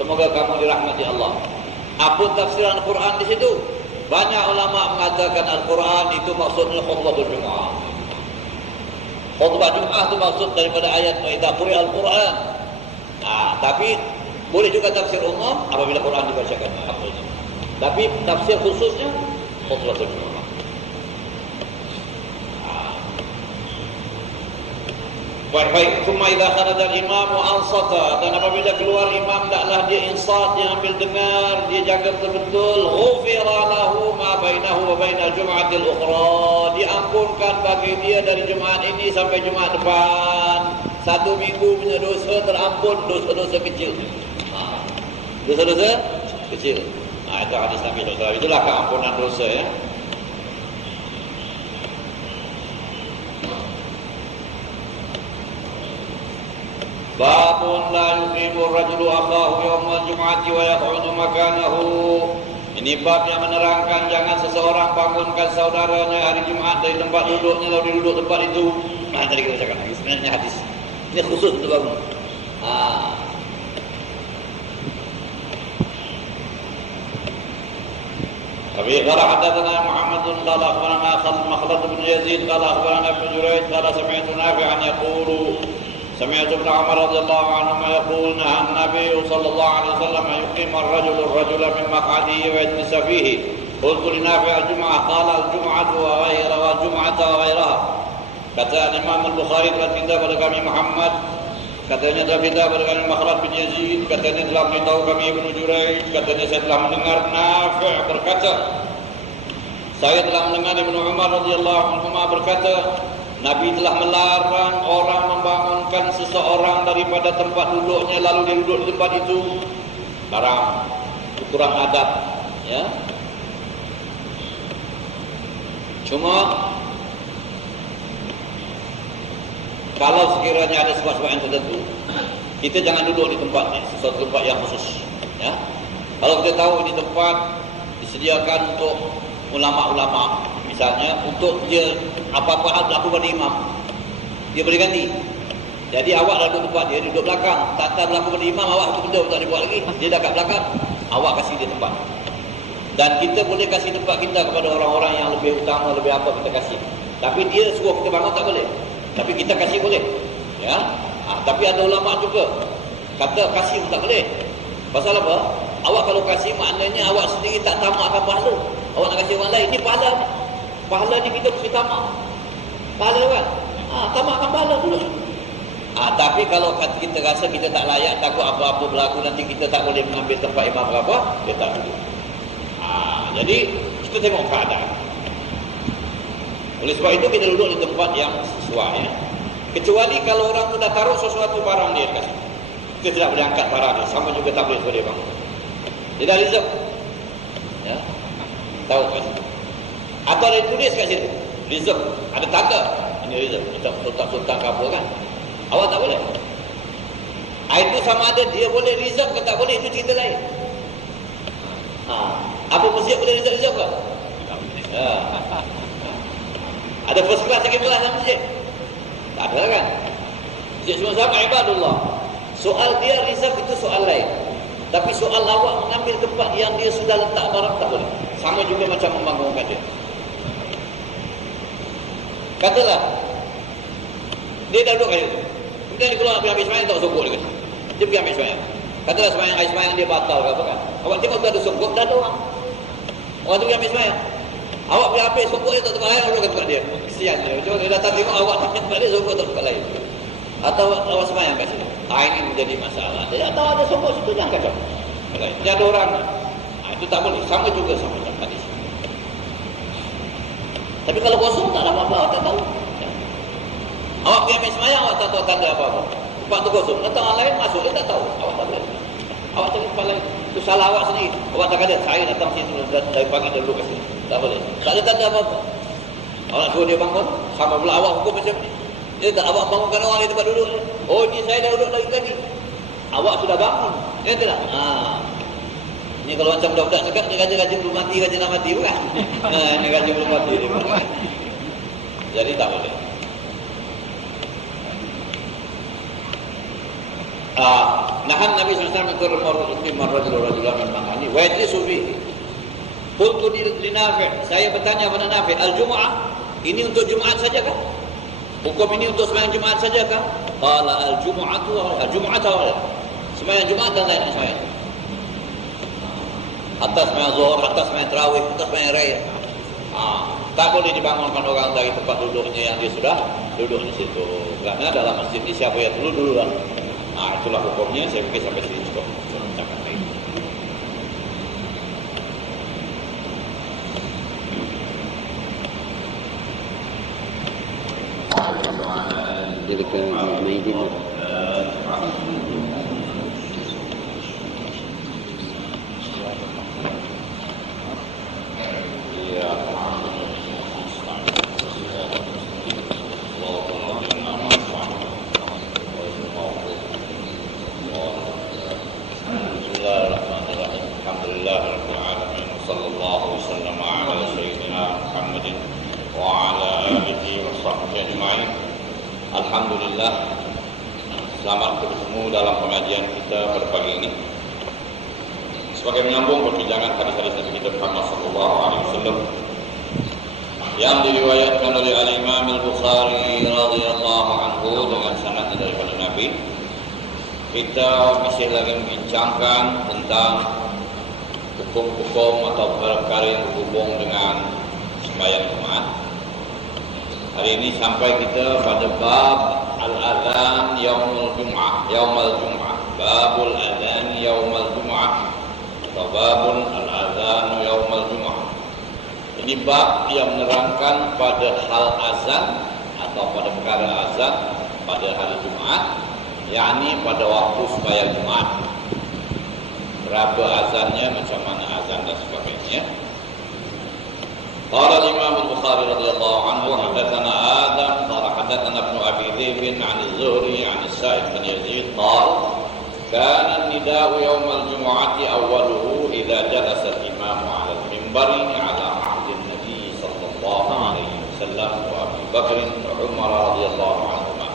Semoga kamu dirahmati Allah. Apa tafsiran Al-Quran di situ? Banyak ulama mengatakan Al-Quran itu maksudnya khutbah Jumaat. Khutbah Jumaat itu maksud daripada ayat Idza quri'al Quran. Tapi boleh juga tafsir umum apabila Quran dibacakan. Tapi tafsir khususnya khutbah Jumaat. Baik, summa idza kharaja al-imam wa ansata, dan apabila keluar imam hendaklah dia insat, dia ambil dengar, dia jaga betul-betul. Ghufira lahu ma bainahu wa bainal jum'atil ukhra, diampunkan bagi dia dari Jumaat ini sampai Jumaat depan. 1 minggu punya dosa terampun, dosa-dosa kecil. Dosa-dosa kecil. Itu hadis Nabi SAW. Itulah keampunan dosa ya. Babun la yuqimu rajulu akhahu yawmal jum'ati wa yaq'udu makanahu. Ini bab yang menerangkan jangan seseorang bangunkan saudaranya hari Jumaat dari tempat duduknya lalu duduk tempat itu. Tadi kita cakap lagi sebenarnya hadis. Ini khusus untuk bangun. Tapi qala hadatsana Muhammad bin Talaq wa Makhlad bin Yazid qala akhbarana Ibnu Jurayj qala sami'tu Nafi'an yaqulu سمعت ابن عمر رضي الله عنهما يقول نهى النبي صلى الله عليه وسلم أن يقيم الرجل من مقعده ويجلس فيه. قلت لنافع الجمعة قال الجمعة وغيرها. Kata Imam Al-Bukhari telah cerita pada kami Muhammad, katanya telah cerita pada kami Makhlad bin Yazid, katanya telah beritahu kami Ibnu Jurayj, katanya saya telah mendengar Nafi' berkata, saya telah mendengar Ibnu Umar radhiyallahu anhu berkata, Nabi telah melarang orang membangunkan seseorang daripada tempat duduknya lalu dia duduk di tempat itu. Larang, kurang adab, ya. Cuma kalau sekiranya ada sebab-sebab yang tertentu, kita jangan duduk di tempat ni, sesuatu tempat yang khusus, ya. Kalau kita tahu ini tempat disediakan untuk ulama-ulama, misalnya untuk dia apa-apa hal berlaku pada imam, dia boleh ganti. Jadi awak dah duduk tempat dia, duduk belakang, tak berlaku pada imam, awak tu benda tak dibuat lagi, dia dah kat belakang, awak kasih dia tempat. Dan kita boleh kasih tempat kita kepada orang-orang yang lebih utama, lebih apa kita kasih. Tapi dia suruh kita bangun tak boleh. Tapi kita kasih boleh, ya. Tapi ada ulama juga kata kasih pun tak boleh. Pasal apa? Awak kalau kasih maknanya awak sendiri tak tamakkan pahala. Awak nak kasih orang lain, ni pahala. Pahala ni kita mesti tamak. Pahala kan? Tamakkan pahala dulu. Tapi kalau kita rasa kita tak layak, takut apa-apa berlaku, nanti kita tak boleh mengambil tempat imam berapa, dia tak duduk. Jadi kita tengok keadaan. Oleh sebab itu kita duduk di tempat yang sesuai, ya. Kecuali kalau orang tu dah taruh sesuatu barang dia kasih, kita tidak boleh angkat barang dia, sama juga tak boleh suruh dia bangun. Dia dah reserve, ya. Tahu kan? Atau ada tulis kat situ reserve, ada tanda ini reserve, kita sultan ke apa kan. Awak tak boleh. Itu sama ada dia boleh reserve ke tak boleh, itu cerita lain. Apa masjid boleh reserve ke? Ya. Ada first class lagi belah dalam masjid? Tak ada kan? Masjid semua sama ibadullah. Soal dia reserve itu soal lain. Tapi soal awak mengambil tempat yang dia sudah letak barang tak boleh. Sama juga macam membangunkan dia. Katalah dia dah duduk kat situ. Kemudian dia keluar nak pergi ambil sembahyang, tak sokok dia kata. Dia pergi ambil sembahyang. Katalah sembahyang dia batal ke apa kan. Awak tengok tu ada sokok, dah ada orang. Orang tu pergi ambil sembahyang. Awak pergi ambil sokok dia tak tempat lain, orang kat tempat dia. Kesian dia. Macam dia datang tengok awak tak tempat dia, sokok tak tempat lain. Atau awak sembahyang kat situ. Ini menjadi masalah. Dia tak tahu ada sokok situ, jangan kacau. Dia ada orang. Itu tak boleh. Sama juga sama macam hadis. Tapi kalau kosong tak ada apa-apa, awak tak tahu. Awak pergi ambil sembahyang, awak tak tahu tanda apa-apa. Tempat tu kosong. Datang orang lain masuk, dia tak tahu. Awak tak boleh. Awak cari tempat lain. Itu salah awak sendiri. Awak tak kata, saya datang sini dari pagi dulu kat sini. Tak boleh. Tak ada tanda apa-apa. Awak nak suruh dia bangun, sama pula awak hukum macam ni. Dia tak awak bangunkan orang di tempat duduk. Oh, ni saya dah duduk dari tadi. Awak sudah bangun. Dia kata tak? Ni kalau macam budak-budak cakap, dia raja-raja belum mati, raja nak mati bukan? Ini raja belum mati. Jadi tak boleh. Nahan Nabi SAW itu marrajul-rajulah min mangani wa yajlisu fihi. Qultu li Nafi', saya bertanya kepada Nafi', al-Jum'ah ini untuk Jumaat saja kan? Hukum ini untuk sembahyang Jumaat saja kan? Qala al-Jum'atu sembahyang Jumaat dan lain sembahyang. Atas sembahyang zuhur, atas sembahyang tarawih, atas sembahyang raya. Tak boleh dibangunkan orang dari tempat duduknya yang dia sudah duduk di situ. Kerana dalam masjid ini siapa yang dulu lah. Itulah hukumnya. Saya fikir sampai sini cukup. ذلك ميدين Alhamdulillah, selamat bertemu dalam pengajian kita pada pagi ini. Sebagai menyambung perbincangan hadis-hadis Nabi kita Muhammad SAW yang diriwayatkan oleh Al-Imam Al-Bukhari radhiyallahu anhu dengan sanadnya daripada Nabi, kita masih lagi membincangkan tentang hukum-hukum atau perkara yang berhubung dengan sembahyang Jumaat. Hari ini sampai kita pada bab al-adhan yaumul jum'ah, yaumul jum'ah. Babul adhan yaumul jum'ah atau babul al-adhan yaumul jum'ah. Ini bab yang menerangkan pada hal azan atau pada perkara azan pada hari Jumaat, yakni pada waktu sembahyang Jumaat. Berapa azannya, macam mana azan dan sebagainya. Qala Imam Al-Bukhari radhiyallahu anhu hadatsana Adam qala hadatsana Ibnu Abi Dzib an Az-Zuhri an Sa'id bin Yazid qala kana an-nida'u yawm al-jum'ati awwaluhu idza jalasa al-imam 'ala al-minbari 'ala 'ahdi an-nabi sallallahu alaihi wasallam wa Abi Bakr wa Umar radhiyallahu anhuma.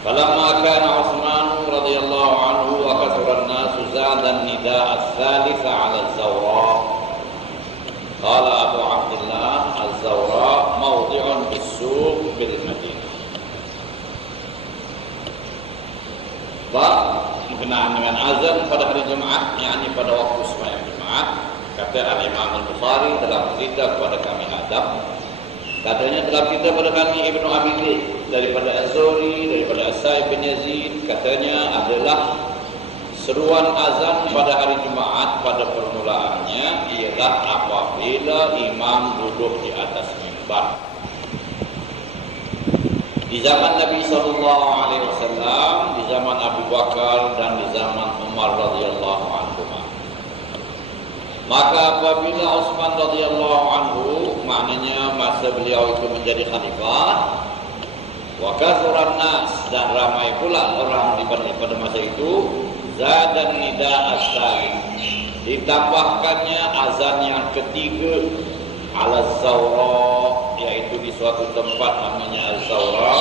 Falamma kana Utsman radhiyallahu anhu wa kathura an-nas zada an-nida' ats-tsalits 'ala az-zawra. Qala Abu Abdullah az-zawra mawdi'un bis-suq bil-Madinah. Bab berkenaan dengan azan pada hari Jumaat, yakni pada waktu sembahyang Jumaat. Kata Al-Imam Al-Bukhari dalam cerita kepada kami Adam, katanya dalam cerita kepada kami Ibnu Abi Dzib daripada Az-Zuhri, daripada Sa'id bin Yazid, katanya adalah seruan azan pada hari Jumaat pada permulaannya ialah apabila imam duduk di atas mimbar. Di zaman Nabi SAW, di zaman Abu Bakar dan di zaman Umar radhiyallahu anhu. Maka apabila Utsman radhiyallahu anhu, maknanya masa beliau itu menjadi khalifah, wa kathuran nas, dan ramai pula orang pada masa itu, zadan nida as-salis, ditambahkannya azan yang ketiga, ala zawra, yaitu di suatu tempat namanya az-zawra.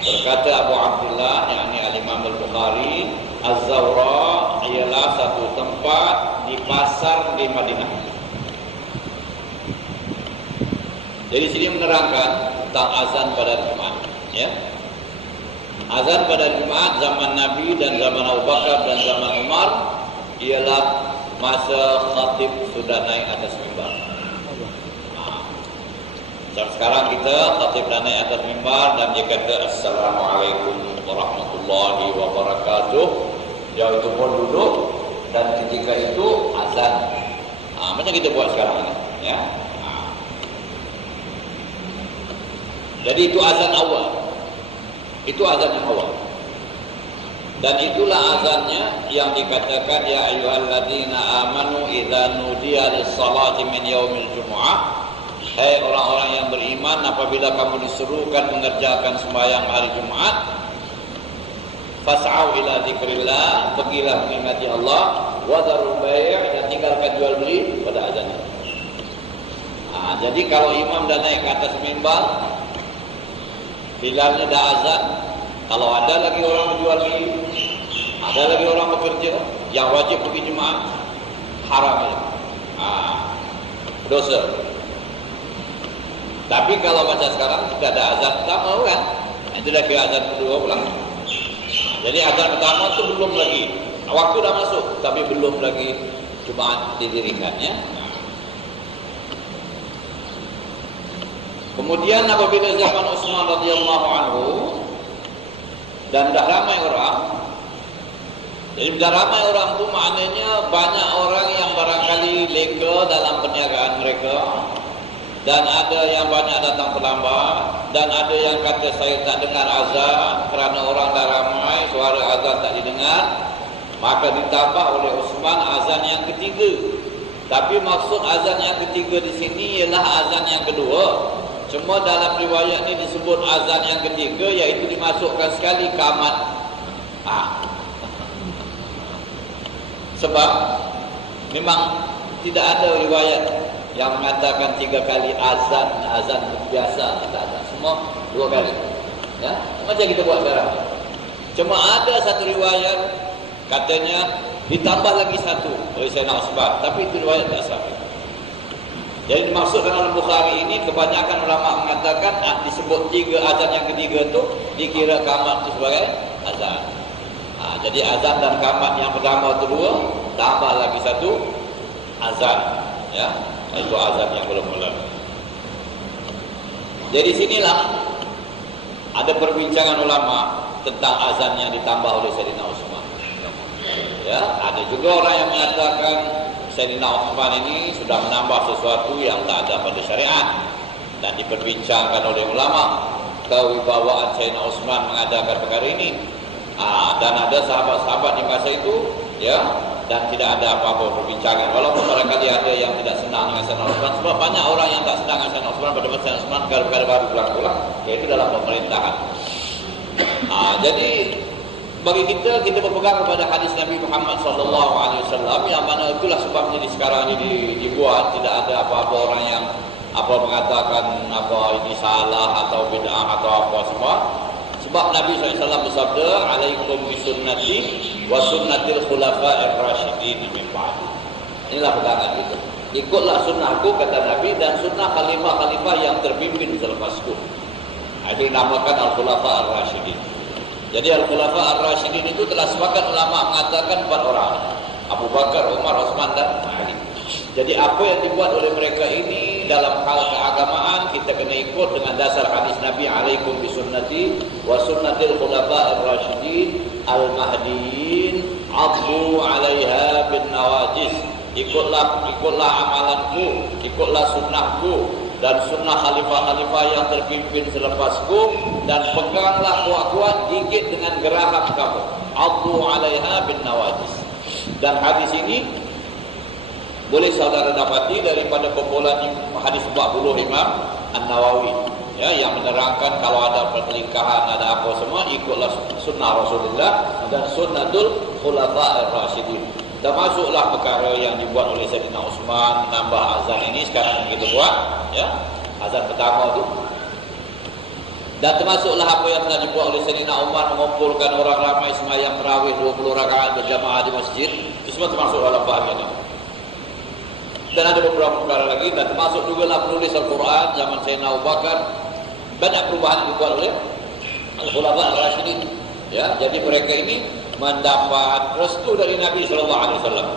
Berkata Abu Abdullah, yakni Al-Imam Al-Bukhari, az-zawra ialah satu tempat di pasar di Madinah. Jadi sini menerangkan tentang azan pada Jumaat, ya. Azan pada Jumaat zaman Nabi dan zaman Abu Bakar dan zaman Umar ialah masa khatib sudah naik atas mimbar. Sekarang kita khatib dah naik atas mimbar dan dia kata Assalamualaikum warahmatullahi wabarakatuh. Dia itu pun duduk dan ketika itu azan. Macam kita buat sekarang ni, ya. Jadi itu azan awal. Itu azan yang awal. Dan itulah azannya yang dikatakan ya ayyuhalladzina amanu idza nudiya lis-salati min yaumil jumu'ah. Hai orang-orang yang beriman, apabila kamu diserukan mengerjakan sembahyang hari Jumaat, fas'au ila dzikrillah, pergilah mengingati Allah, wa dzarul bai', dan tinggalkan jual beli pada azan. Jadi kalau imam dah naik ke atas mimbar, bilalnya dah azan, kalau ada lagi orang menjual beli, ada lagi orang bekerja yang wajib pergi Jumaat, haram ya. Dosa. Tapi kalau macam sekarang tidak ada azan pertama kan, itu dah kira azan kedua pula. Jadi azan pertama itu belum lagi, waktu dah masuk tapi belum lagi Jumaat didirikan, ya. Kemudian apabila zaman Utsman radhiyallahu anhu dan dah ramai orang, jadi dah ramai orang tu maknanya banyak orang yang barangkali leka dalam perniagaan mereka, dan ada yang banyak datang terlambat, dan ada yang kata saya tak dengar azan kerana orang dah ramai, suara azan tak didengar. Maka ditambah oleh Utsman azan yang ketiga. Tapi maksud azan yang ketiga di sini ialah azan yang kedua. Cuma dalam riwayat ni disebut azan yang ketiga, iaitu dimasukkan sekali qamat. Sebab memang tidak ada riwayat yang mengatakan 3 kali azan biasa, tidak ada. Semua 2 kali. Ya, macam kita buat sekarang. Cuma ada satu riwayat katanya ditambah lagi satu oleh Sayyidina Utsman, tapi itu riwayat tak sahih. Jadi dimaksudkan dalam Bukhari ini, kebanyakan ulama mengatakan disebut 3 azan yang ketiga tu dikira qamat itu sebagai azan. Jadi azan dan qamat yang pertama itu 2, tambah lagi satu azan, ya. Itu azan yang mula-mula. Jadi sinilah ada perbincangan ulama tentang azan yang ditambah oleh Sayyidina Utsman. Ya, ada juga orang yang mengatakan Sayyidina Utsman ini sudah menambah sesuatu yang tak ada pada syariat dan diperbincangkan oleh ulama kewibawaan Sayyidina Utsman mengadakan perkara ini. Dan ada sahabat-sahabat di masa itu, ya, dan tidak ada apa-apa perbincangan. Walaupun barangkali ada yang tidak senang dengan Sayyidina Utsman, sebab banyak orang yang tak senang dengan Sayyidina Utsman pada masa Sayyidina Utsman perkara-perkara baru pulang-pulang, yaitu dalam pemerintahan. Jadi bagi kita berpegang kepada hadis Nabi Muhammad SAW, yang mana itulah sebabnya di sekarang ini dibuat. Tidak ada apa-apa orang yang mengatakan ini salah atau bid'ah atau apa semua. Sebab Nabi SAW bersabda, alaikum bisunnati wa sunnatil khulafa'ir rasyidin min ba'di. Inilah pegangan kita. Ikutlah sunnahku, kata Nabi, dan sunnah khalifah-khalifah yang terpimpin selepasku. Itu dinamakan al-khulafa'ir rasyidin. Jadi al-khulafa' ar-rasyidin itu telah sepakat ulama mengatakan 4 orang. Abu Bakar, Umar, Utsman dan Ali. Jadi apa yang dibuat oleh mereka ini dalam hal keagamaan kita kena ikut dengan dasar hadis Nabi, alaikum bisunnati wa sunnatil khulafa' ar-rasyidin al-mahdiyyin 'addu 'alaiha bin nawajis. Ikutlah amalanku, ikutlah sunnahku dan sunnah khalifah-khalifah yang terpimpin selepasku, dan peganglah kuat-kuat, gigit dengan geraham kamu. 'Addu 'alaiha bin nawajis. Dan hadis ini boleh saudara dapati daripada kumpulan hadis 40 Imam An-Nawawi, ya, yang menerangkan kalau ada pertelingkahan, ada apa semua, ikutlah sunnah Rasulullah dan sunnatul khulafa'ir rasyidin. Termasuklah perkara yang dibuat oleh Sayyidina Utsman menambah azan ini sekarang kita buat, ya, azan pertama tu. Dan termasuklah apa yang telah dibuat oleh Sayyidina Umar, mengumpulkan orang ramai sembahyang tarawih 20 rakaat berjamaah di masjid. Itu semua termasuk dalam bahagian ini. Dan ada beberapa perkara lagi, dan termasuk juga lah penulis Al-Quran zaman Sayyidina Abu Bakar. Banyak perubahan yang dibuat oleh Al-Khulafa' Ar-Rasyidin. Ya, jadi mereka ini mendapat restu dari Nabi SAW,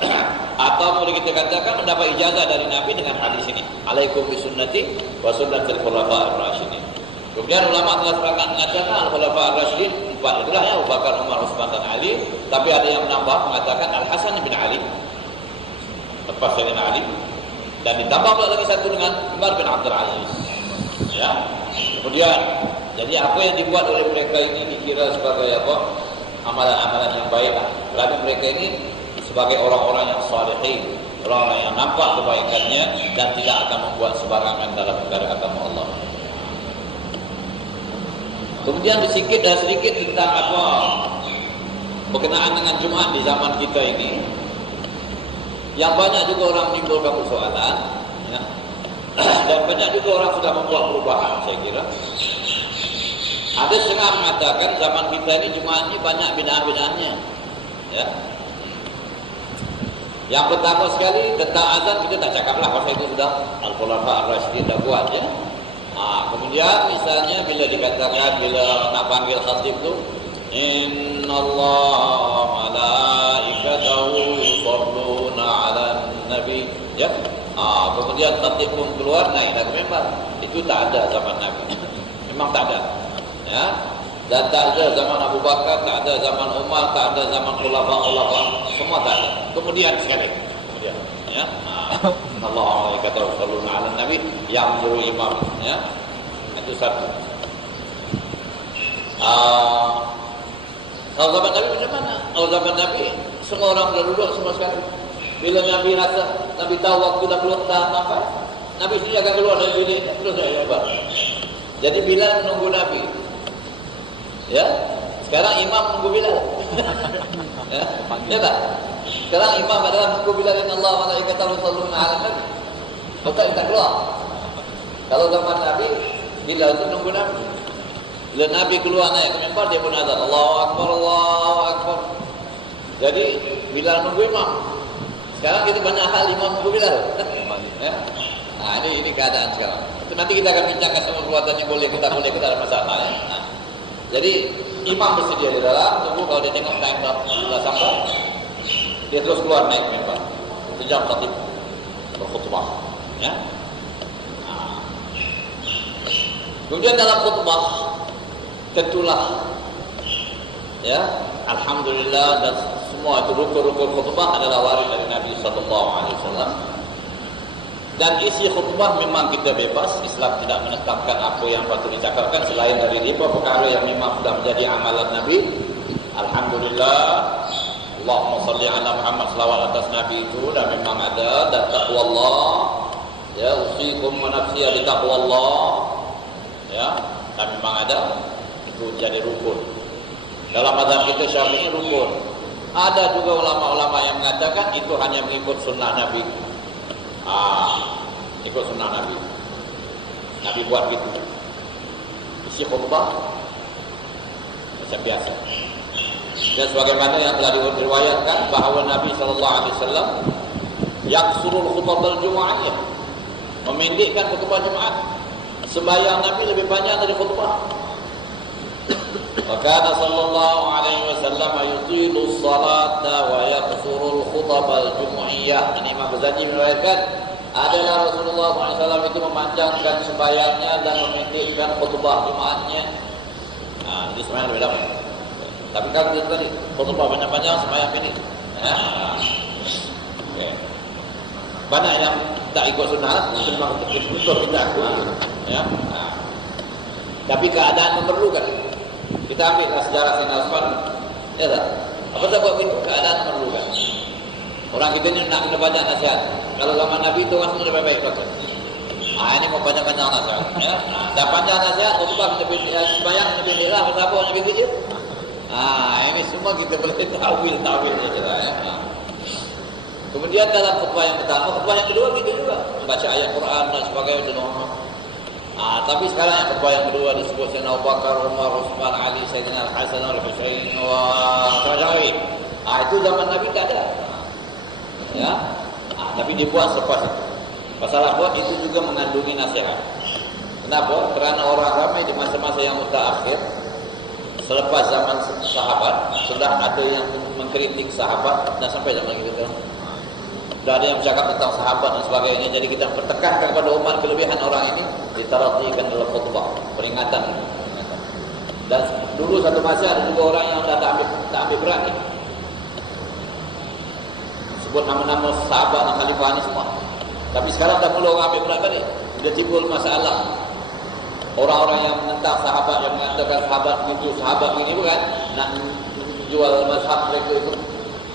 atau boleh kita katakan mendapat ijazah dari Nabi dengan hadis ini, alaikum bisunnati wa sunnatil khulafa' ar-rasyidin. Kemudian ulama telah sepakat mengatakan al-khulafa' ar-rasyidin 4 itulah, ya, Abu Bakar, Umar, Utsman dan Ali. Tapi ada yang menambah mengatakan Al-Hasan bin Ali lepas Sayyidina Ali, dan ditambah pula lagi satu dengan Umar bin Abdul Aziz, ya. Kemudian jadi apa yang dibuat oleh mereka ini dikira sebagai apa? Amalan-amalan yang baik, kerana mereka ini sebagai orang-orang yang salihin, orang-orang yang nampak kebaikannya dan tidak akan membuat sembarangan dalam perkara agama Allah. Kemudian sedikit tentang apa berkenaan dengan Jumaat di zaman kita ini, yang banyak juga orang menimbulkan persoalan, ya. Dan banyak juga orang sudah membuat perubahan, saya kira. Ada setengah mengatakan zaman kita ini Jumaat ini banyak bid'ah-bid'ahnya, ya. Yang pertama sekali tentang azan kita tak cakaplah, pasal itu sudah Al-Khulafa' Ar-Rasyidin dah buat, ya. Kemudian misalnya bila dikatakan, bila nak panggil khatib tu, innallaha malaikatahu yusholluna 'alan nabi, ya. Kemudian khatib pun keluar naik ke mimbar. Itu tak ada zaman Nabi. Memang tak ada, ya. Dan tak ada zaman Abu Bakar, tak ada zaman Umar, tak ada zaman ulama, semua tak ada. Kemudian sekali, ya, Allah kata Rasulullah 'alan nabi yang menyuruh imam, ya. Itu satu. Kalau zaman Nabi macam mana? Kalau zaman Nabi semua orang sudah duduk semua sekali. Bila Nabi rasa, Nabi tahu waktu dah keluar dah sampai, Nabi sendiri akan keluar dari bilik terus naik mimbar. Jadi Bilal menunggu Nabi, ya. Sekarang imam menunggu Bilal. Ya tak? Sekarang imam adalah menunggu Bilal, dan Allah malaikatahu yusholluna 'alan nabi. Betul tak keluar. Kalau zaman Nabi, Bilal itu menunggu Nabi. Bila Nabi keluar naik ke mimbar, dia pun azan, Allahu Akbar, Allahu Akbar. Jadi Bilal nunggu imam. Sekarang kita banyak hal imam nunggu Bilal. Ya? Ini keadaan sekarang. Nanti kita akan bincangkan semua perbuatannya boleh, kita ada masalah, ya. Jadi imam bersedia di dalam, tunggu kalau dia tengok time dah sampai, dia terus keluar naik mimbar. Sejam khatib berkhutbah, ya. Kemudian dalam khutbah tentulah ya, alhamdulillah, dan semua itu rukun-rukun khutbah adalah waris dari Nabi sallallahu alaihi wasallam. Dan isi khutbah memang kita bebas, Islam tidak menetapkan apa yang patut dicakapkan selain dari beberapa perkara yang memang sudah menjadi amalan Nabi. Alhamdulillah, Allahumma salli ala Muhammad, selawat atas Nabi itu dan memang ada, dan taqwa Allah, ya, usikum wa nafsi bi taqwa Allah, ya, dan memang ada, itu jadi rukun. Dalam mazhab kita Syafi'i rukun. Ada juga ulama-ulama yang mengatakan itu hanya mengikut sunnah Nabi. Ikut sunnah Nabi. Nabi buat gitu. Isi khutbah macam biasa. Dan sebagaimana yang telah diriwayatkan bahawa Nabi SAW yaksurul khutbah al-jumu'ah, memendekkan khutbah Jumaat. Sembahyang Nabi lebih panjang dari khutbah. Wa kana sallallahu alaihi wasallam yutilu as-salata wa yaqsuru al-khutbah al-jumu'iyah. Ini Imam Ghazali meriwayatkan adalah Rasulullah SAW itu memanjangkan sembahyangnya dan memendekkan khutbah Jumaatnya. Jadi sembahyang lebih lama. Tapi kalau kita tadi khutbah panjang-panjang, sembahyang pendek. Okay. Banyak yang tak ikut sunnah, memang betul kita akui. Ya. Tapi keadaan memerlukan. Kita ambil sejarah Sayyidina Utsman, ya tak? Apa sebab itu? Keadaan memerlukan. Orang kita ni nak kena banyak nasihat. Kalau zaman Nabi itu orang semua lebih baik betul. Ini mau panjang-panjang nasihat. Ya. Dah panjang nasihat, khutbah kita sembahyang kita pendek lah. Pasal apa Nabi kerja? Ini semua kita boleh tawil saja lah. Ya. Kemudian dalam khutbah yang pertama, khutbah yang kedua kita juga baca ayat Quran dan sebagainya. Tapi sekarang yang khutbah yang kedua disebut Sayyidina Abu Bakar, Umar, Utsman, Ali, Sayyidina Al-Hasan, Al-Husain, macam-macam lagi. Itu zaman Nabi tak ada. Ya. Tapi dibuat selepas itu. Pasal apa? Itu juga mengandungi nasihat. Kenapa? Kerana orang ramai di masa-masa yang mutaakhir, selepas zaman sahabat, sudah ada yang mengkritik sahabat dan sampai zaman kita. Sudah ada yang bercakap tentang sahabat dan sebagainya. Jadi kita pertekankan kepada umat kelebihan orang ini, ditarathikan dalam khutbah, peringatan. Dan dulu satu masa ada juga orang yang dah tak ambil berat ni. Sebut nama-nama sahabat dan khalifah ni semua. Tapi sekarang dah mula orang ambil berat balik. Dia timbul masalah. Orang-orang yang menentang sahabat, yang mengatakan sahabat begitu, sahabat begini bukan, nak jual mazhab mereka itu.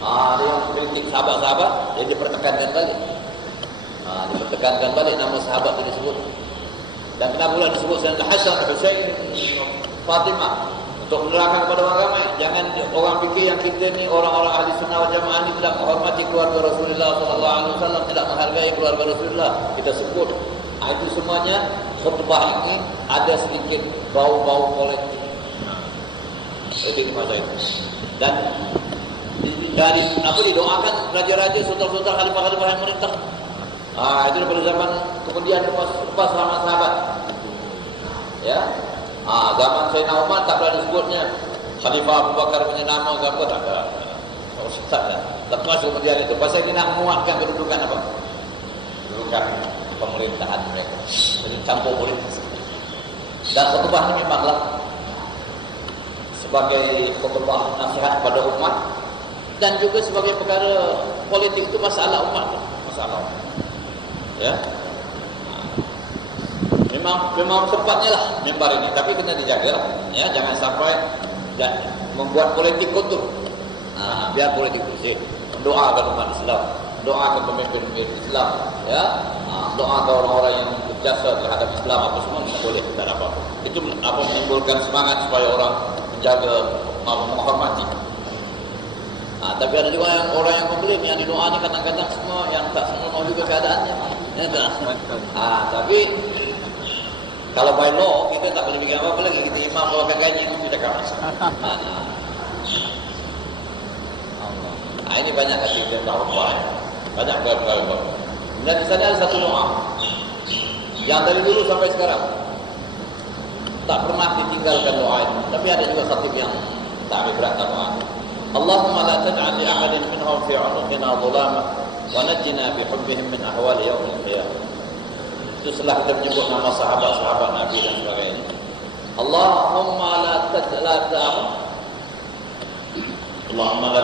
Ada yang kritik sahabat-sahabat, dia dipertekankan balik. Dipertekankan balik nama sahabat itu disebut. Dan kenapa pula disebut Sayyidina Hasan, Husain, Fatimah? Untuk menerangkan kepada orang ramai, jangan orang fikir yang kita ni orang-orang ahli sunnah wal jamaah ni tidak menghormati keluarga Rasulullah SAW, tidak menghargai keluarga Rasulullah. Kita sebut. Itu semuanya khutbah ini ada sedikit bau-bau politik. Itu di masa itu. Dan dari apa didoakan raja-raja, sultan-sultan, khalifah-khalifah yang merintah. Itu daripada zaman kemudian lepas zaman sahabat. Ya. Zaman Sayyidina Umar tak pernah disebutnya Khalifah Abu Bakar punya nama ke apa, tak ada. Tak ada. Lepas kemudian itu pasal dia nak menguatkan kedudukan apa? Kedudukan pemerintahan mereka. Jadi campur politik. Dan khutbah ini memanglah sebagai khutbah nasihat kepada umat dan juga sebagai perkara politik itu masalah umat. Masalah umat. Ya. Memang tempatnya lah mimbar ini, tapi kena dijaga lah. Ya, jangan sampai dan membuat politik kotor. Biar politik bersih. Doakan umat Islam, doakan pemimpin Islam, ya. Doakan orang-orang yang berjasa terhadap Islam apa semua boleh, tak ada apa-apa. Itu apa menimbulkan semangat supaya orang menjaga, menghormati. Tapi ada juga orang yang komplain yang didoa ni kadang-kadang semua yang tak semua mau juga keadaannya. Ya, tapi kalau by law kita tak boleh bikin apa-apa lagi. Kita imam bawakan gaji itu sudah kawan. Ini banyak kasih kita tahu apa. Banyak perkara. Dan di sana ada satu doa yang dari dulu sampai sekarang tak pernah ditinggalkan doa itu. Tapi ada juga khatib yang tak ambil berat doa. Allahumma la taj'al li ahadin minhum fi 'unuqina dhulama wa najjina bi hubbihim min ahwali yawm al-qiyamah. Itu setelah kita menyebut nama sahabat-sahabat Nabi dan sebagainya. Allahumma la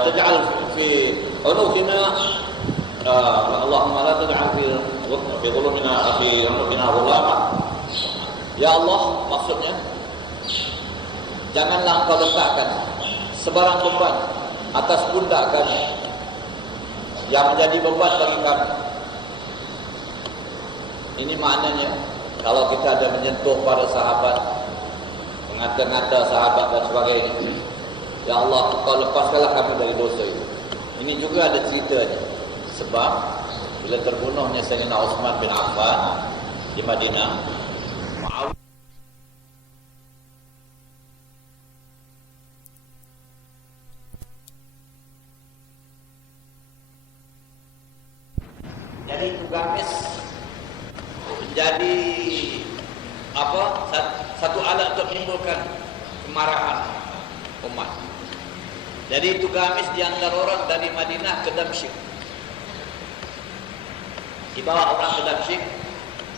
taj'al fi unuqina Allahumma la taj'al fi qulubina fi unuqina ghulama. Ya Allah, maksudnya janganlah Engkau letakkan sebarang beban atas pundak kami yang menjadi beban bagi kami. Ini maknanya kalau kita ada menyentuh pada sahabat, mengata-ngata sahabat dan sebagainya, ya Allah, Engkau lepaskanlah kami dari dosa itu. Ini juga ada ceritanya. Sebab bila terbunuhnya Sayyidina Utsman bin Affan di Madinah, jadi itu gamis menjadi satu alat untuk menimbulkan kemarahan umat. Jadi itu gamis diantar orang dari Madinah ke Damsyik. Dibawa orang ke Damsyik,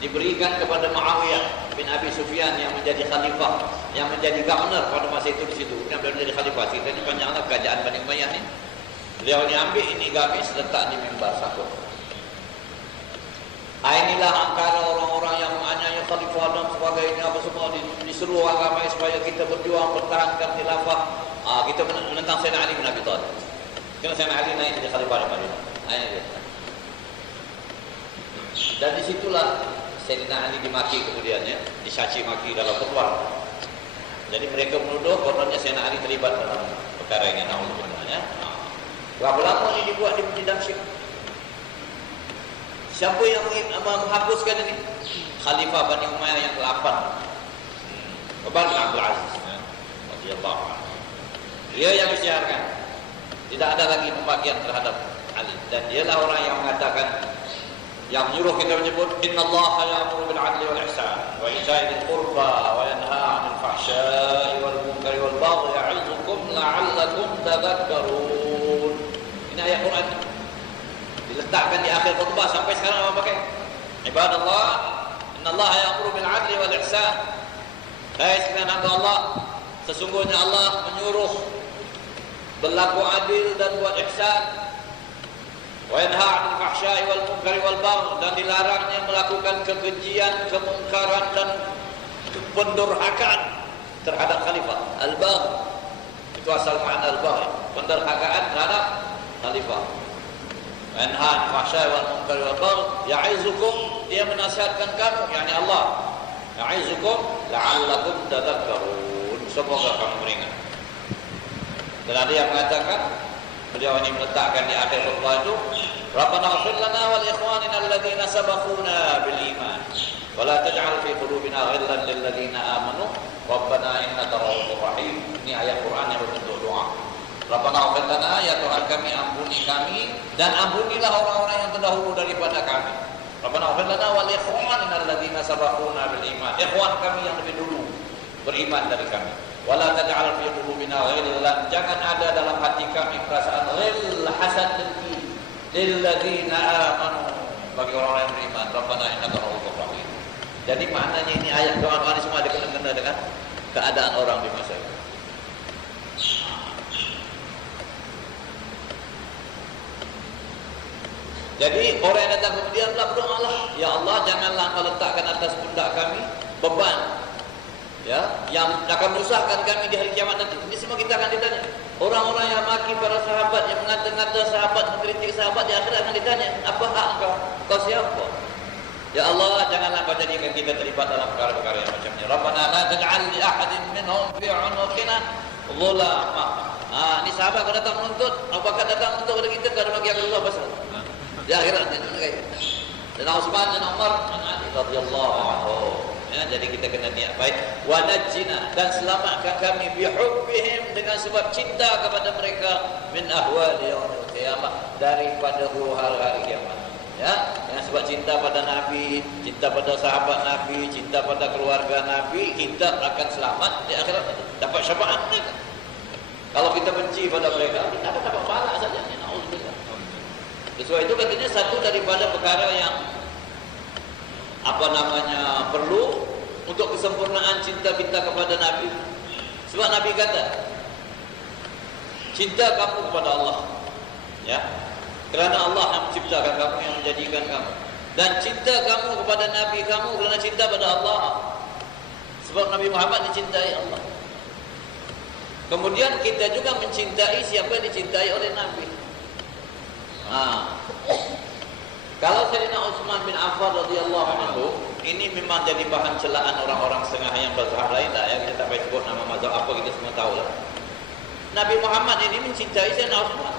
diberikan kepada Muawiyah bin Abi Sufyan yang menjadi khalifah, yang menjadi governor pada masa itu di situ. Yang menjadi khalifah. Cerita ini panjanglah kerajaan Bani Umayyah ni. Beliau ni ambil ini gamis letak di mimbar sakut. Inilah antara orang-orang yang menganiaya khalifah dan sebagainya, apa semua disuruh orang ramai supaya kita berjuang pertahankan khilafah. Kita menentang Sayyidina Ali bin Abi Thalib. Kerana Sayyidina Ali naik jadi khalifah di Madinah. Ini dia. Dan disitulah Sayyidina Ali dimaki kemudian, ya, dicaci maki dalam khutbah. Jadi mereka menuduh kononnya Sayyidina Ali terlibat dalam perkara ini. Naudzubillah. Berapa lama ini dibuat di Damsyik? Siapa yang menghapuskan ini? Khalifah Bani Umayyah yang ke-8, Umar bin Abdul Aziz radhiyallahu anhu. Dia yang menyiarkan. Tidak ada lagi pembagian terhadap Ali. Dan dialah orang yang mengatakan, yang menyuruh kita menyebut innallaha ya'muru bil 'adli wal ihsan wa ita'i dzil qurba wa yanha 'anil fahsya'i wal munkari wal baghi ya'izukum la'allakum tadhakkarun. Ini ayat Quran. Diletakkan di akhir khutbah sampai sekarang apa pakai? Ibadallah, innallaha ya'muru bil 'adli wal ihsan. Hai sekalian hamba Allah, sesungguhnya Allah menyuruh berlaku adil dan buat ihsan. Wa yanha 'anil fahsya'i wal munkari wal baghi, dan dilarangnya melakukan kekejian, kemungkaran dan pendurhakaan terhadap khalifah. Al-baghi itu asal makna al-baghi, pendurhakaan terhadap khalifah. Yanha 'anil fahsya'i wal munkari wal baghi ya'izukum, dia menasihatkan kamu, yakni Allah. Ya'izukum la'allakum tadhakkarun, semoga kamu beringat. Dan ada yang mengatakan, beliau ini meletakkan di akhir khutbah itu, Rabbana ighfir lana wal ikhwanina alladhina sabaquna bil iman wa la taj'al fi qulubina ghillan lil ladzina amanu Rabbana innaka ra'ufur rahim. Ini ayat Quran yang berbentuk doa. Rabbana ighfir lana, ya Tuhan kami, ampuni kami dan ampunilah orang-orang yang terdahulu daripada kami. Rabbana ighfir lana wal ikhwanina alladhina sabaquna bil iman. Ikhwan kami yang lebih dulu beriman dari kami. Wala taj'al fi qulubina ghillan, jangan ada dalam hati kami perasaan ghil, hasad, dengki lil ladzina amanu, bagi orang yang beriman. Rabbana innaka ra'ufur rahim. Jadi maknanya ini ayat doa-doa ini semua dikena-kena dengan keadaan orang di masa itu. Jadi orang yang datang kemudian berdoa, Allah, ya Allah, janganlah Engkau letakkan atas pundak kami beban, ya, yang akan merusakkan kami di hari kiamat nanti. Ini semua kita akan ditanya. Orang-orang yang maki para sahabat, yang mengata-ngata sahabat, mengkritik sahabat, di akhirat akan ditanya, apa hak engkau? Kau siapa? Ya Allah, janganlah Engkau jadikan kita terlibat dalam perkara-perkara yang macam ini. Rabbana la taj'al li ahadin minhum fi 'unuqina dhulama. Ini sahabat kalau datang menuntut, Abu Bakar datang menuntut kepada kita, kalau bagi yang Allah pasal. Di akhirat nanti kayak. Dan Utsman dan Umar radhiyallahu anhu. Ya, jadi kita kena niat baik. Wa najjina, dan selamatkan kami bihubbihim, dengan sebab cinta kepada mereka, min ahwali yaumil qiyamah, daripada huru-hara hari kiamat. Ya, dengan sebab cinta pada Nabi, cinta pada sahabat Nabi, cinta pada keluarga Nabi, kita akan selamat di akhirat, dapat syafaat mereka. Kalau kita benci pada mereka, kita akan dapat pahala saja. Naudzubillah. Sebab itu katanya satu daripada perkara yang perlu untuk kesempurnaan cinta kita kepada Nabi. Sebab Nabi kata, cinta kamu kepada Allah, ya, kerana Allah yang menciptakan kamu, yang menjadikan kamu, dan cinta kamu kepada Nabi kamu kerana cinta pada Allah. Sebab Nabi Muhammad dicintai Allah. Kemudian kita juga mencintai siapa yang dicintai oleh Nabi. Kalau Sayyidina Utsman bin Affan radhiyallahu anhu, ini memang jadi bahan celaan orang-orang setengah yang bertahap lain lah, ya. Kita tak payah sebut nama mazhab apa, kita semua tahu lah. Nabi Muhammad ini mencintai Sayyidina Utsman,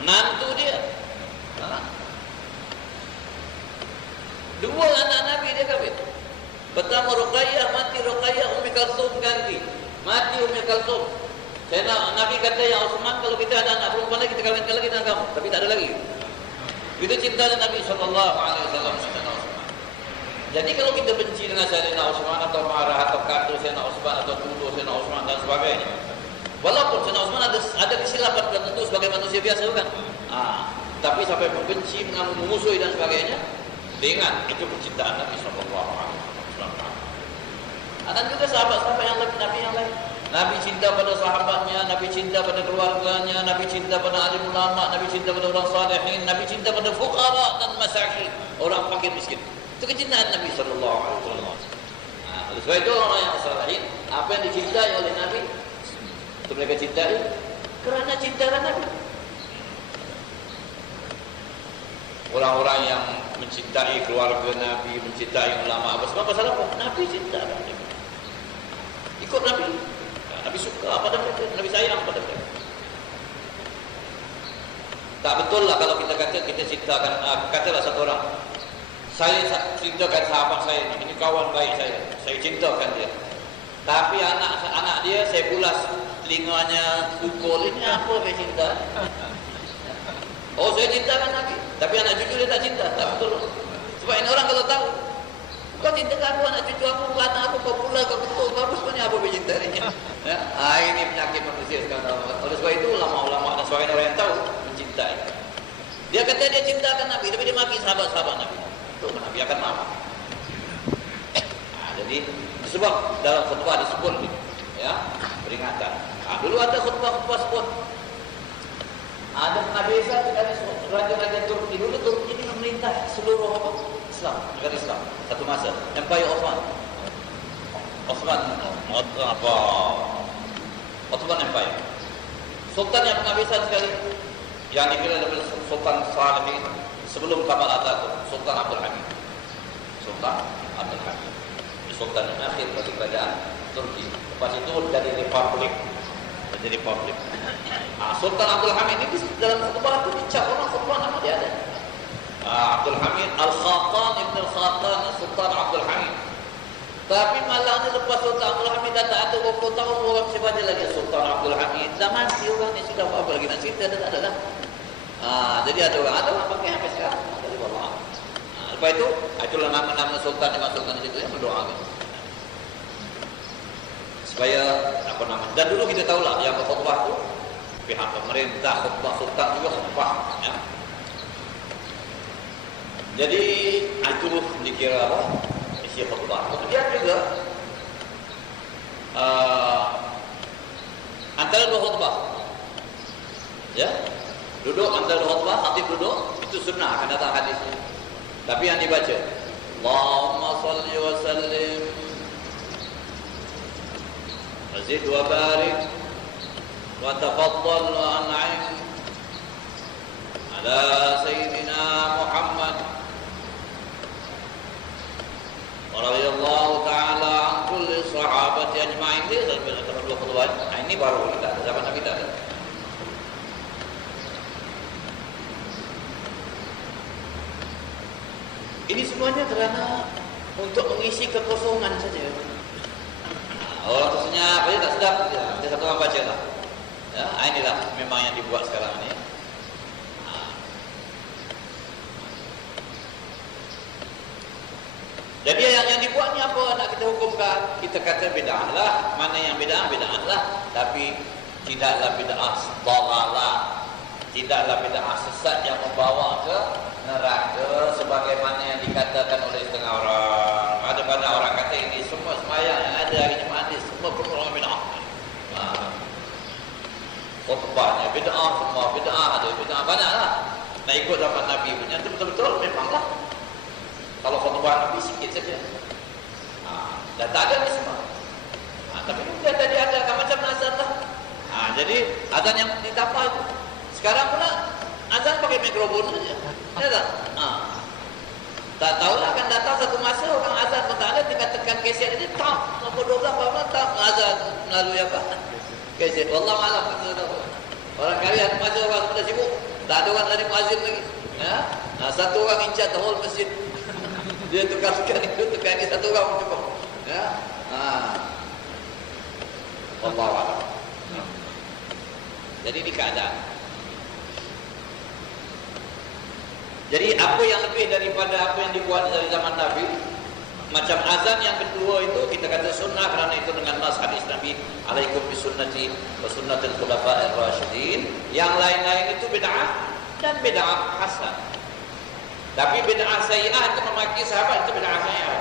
menantu dia. Dua anak Nabi dia kahwin. Pertama Ruqayyah, mati Ruqayyah, Ummi Kalsum ganti, mati Ummi Kalsum. Nabi kata, ya Utsman, kalau kita ada anak perempuan lagi, kita kahwinkan lagi dengan kamu, tapi tak ada lagi. Itu cinta Nabi SAW. Jadi kalau kita benci dengan Sayyidina Utsman, atau marah, atau kata Sayyidina Utsman, atau tuduh Sayyidina Utsman dan sebagainya, walaupun Sayyidina Utsman ada kesilapan tertentu sebagai manusia biasa, bukan? Tapi sampai membenci, memusuhi dan sebagainya, dengan itu percintaan Nabi SAW. Dan juga sahabat-sahabat yang lain, Nabi yang lain. Nabi cinta pada sahabatnya, Nabi cinta pada keluarganya, Nabi cinta pada alim ulama, Nabi cinta pada orang salihin, Nabi cinta pada fuqara dan masakin, orang fakir miskin. Itu kecintaan Nabi sallallahu alaihi wasallam. Oleh sebab itu orang yang salihin, apa yang dicintai oleh Nabi, itu mereka cintai kerana cinta Nabi. Orang-orang yang mencintai keluarga Nabi, mencintai ulama, apa sebab pasal apa? Nabi cinta Nabi. Ikut Nabi. Nabi suka pada mereka, Nabi sayang pada mereka. Tak betul lah kalau kita kata kita cintakan, katalah satu orang, saya cintakan sahabat saya, ini kawan baik saya cintakan dia. Tapi anak dia saya bulas telinganya, pukul, ini apa saya cinta? Oh, saya cintakan Nabi, tapi anak cucu dia tak cinta, tak betul. Sebab ini orang kalau tahu, kau cintakan aku, anak cucu aku, anak aku, kau pula, kau betul, kau sebenarnya apa yang cinta dia? Ya? Ini penyakit manusia sekarang. Oleh sebab itu ulama-ulama dan sebagainya orang yang tahu mencintai. Dia kata dia cintakan Nabi, tapi dia maki sahabat-sahabat Nabi. Itu Nabi akan marah. Jadi sebab dalam khutbah disebut, ya, peringatan. Dulu ada khutbah-khutbah sebut. Ada Nabi Isa, ada raja-raja Turki. Dulu Turki ini memerintah seluruh Islam, negara Islam. Satu masa, Empire Ottoman. Ottoman Empire. Sultan yang pernah besar sekali, yang dikira adalah Sultan Salih sebelum Kamal Atatürk, Sultan Abdul Hamid. Sultan Abdul Hamid, Sultan yang akhir bagi kerajaan Turki. Lepas itu jadi republik. Sultan Abdul Hamid ini dalam khutbah itu dicap orang khutbah nama dia ada. Abdul Hamid Al-Khatan Ibn Al-Khatan Sultan Abdul Hamid. Tapi malangnya lepas Sultan Abdul Hamid dah tak ada berapa tahun, orang masih baca lagi Sultan Abdul Hamid. Dah mati orang ni, sudah apa lagi nak cerita, dah tak ada lah. Jadi ada orang pakai sampai sekarang. Dari bawah. Lepas itu, itulah nama-nama Sultan dimasukkan di situ, yang berdoa gitu. Supaya apa nama? Dan dulu kita tahulah yang berkhutbah itu pihak pemerintah, khutbah sultan juga khutbah, ya. Jadi itu dikira apa? Isi khutbah. Kemudian juga antara dua khutbah, ya, duduk antara dua khutbah, khatib duduk, itu sunnah, akan datang hadisnya. Tapi yang dibaca, Allahumma salli wa sallim وزد وبارك وتفضل وأنعم على سيدنا محمد ورضي الله تعالى عن كل الصحابة أجمعين. Ini baru kita ada, zaman Nabi ada. Ini semuanya kerana untuk mengisi kekosongan saja. Orang tu senyap aja tak sedap, dia satu orang baca lah. Ya, inilah memang yang dibuat sekarang ni. Jadi yang dibuat ni apa nak kita hukumkan? Kita kata bid'ah lah. Mana yang bid'ah lah. Tapi tidaklah bid'ah dhalalah. Tidaklah bid'ah sesat yang membawa ke neraka sebagaimana yang dikatakan oleh setengah orang. Ada banyak orang kata ini semua sembahyang yang ada hari Jumaat ini semua penuh bid'ah. Khutbahnya bid'ah, semua bid'ah, ada bid'ah banyaklah. Nak ikut zaman Nabi punya itu betul-betul memanglah. Kalau khutbah Nabi sikit saja. Dah tak ada ni semua. Tapi dia tadi ada macam azan lah. Jadi azan yang ditapah itu. Sekarang pula azan pakai mikrofon saja. Ya tak? Tak tahulah akan datang satu masa orang azan pun tak ada, tinggal tekan keset aja, tak, nombor 12 apa tak azan melalui apa? Keset. Wallahu a'lam. Orang kali ada masa orang sudah sibuk, tak ada orang tadi muazzin lagi. Ya? Satu orang incat the whole masjid. Dia tukar-tukar itu, tukar ini satu orang pun cukup. Ya? Wallahu a'lam. Jadi ini keadaan. Jadi apa yang lebih daripada apa yang dibuat dari zaman Nabi, macam azan yang kedua itu kita kata sunnah kerana itu dengan nas hadis Nabi, alaikum bisunnati wa sunnatil khulafa'ir rasyidin. Yang lain-lain itu bid'ah dan bid'ah hasan. Tapi bid'ah sayyi'ah itu memaki sahabat, itu bid'ah sayyi'ah.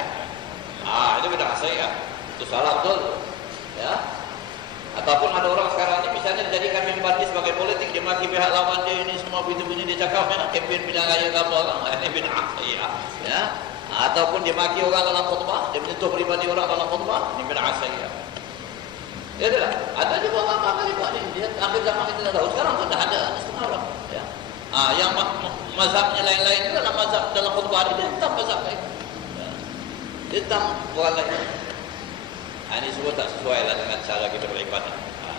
Itu bid'ah sayyi'ah. Itu salah betul. Ya. Ataupun ada orang sekarang ni misalnya jadikan mimbar ni sebagai politik, dia maki pihak lawan dia, ini semua bunyi dia cakap nak kempen pilihan raya ke apa, ini bid'ah sayyi'ah. Ya. Ataupun dia maki orang dalam khutbah, dia menyentuh pribadi orang dalam khutbah, ini bid'ah sayyi'ah. Ya tak? Ada juga orang kali buat ni. Dia akhir zaman kita dah tahu. Sekarang pun dah ada setengah orang. Ya. Yang mazhabnya lain-lain itu dalam mazhab dalam khutbah dia tentang mazhab lain. Ya. Dia tentang orang lain. Ini semua tak sesuai lah dengan cara kita beribadah.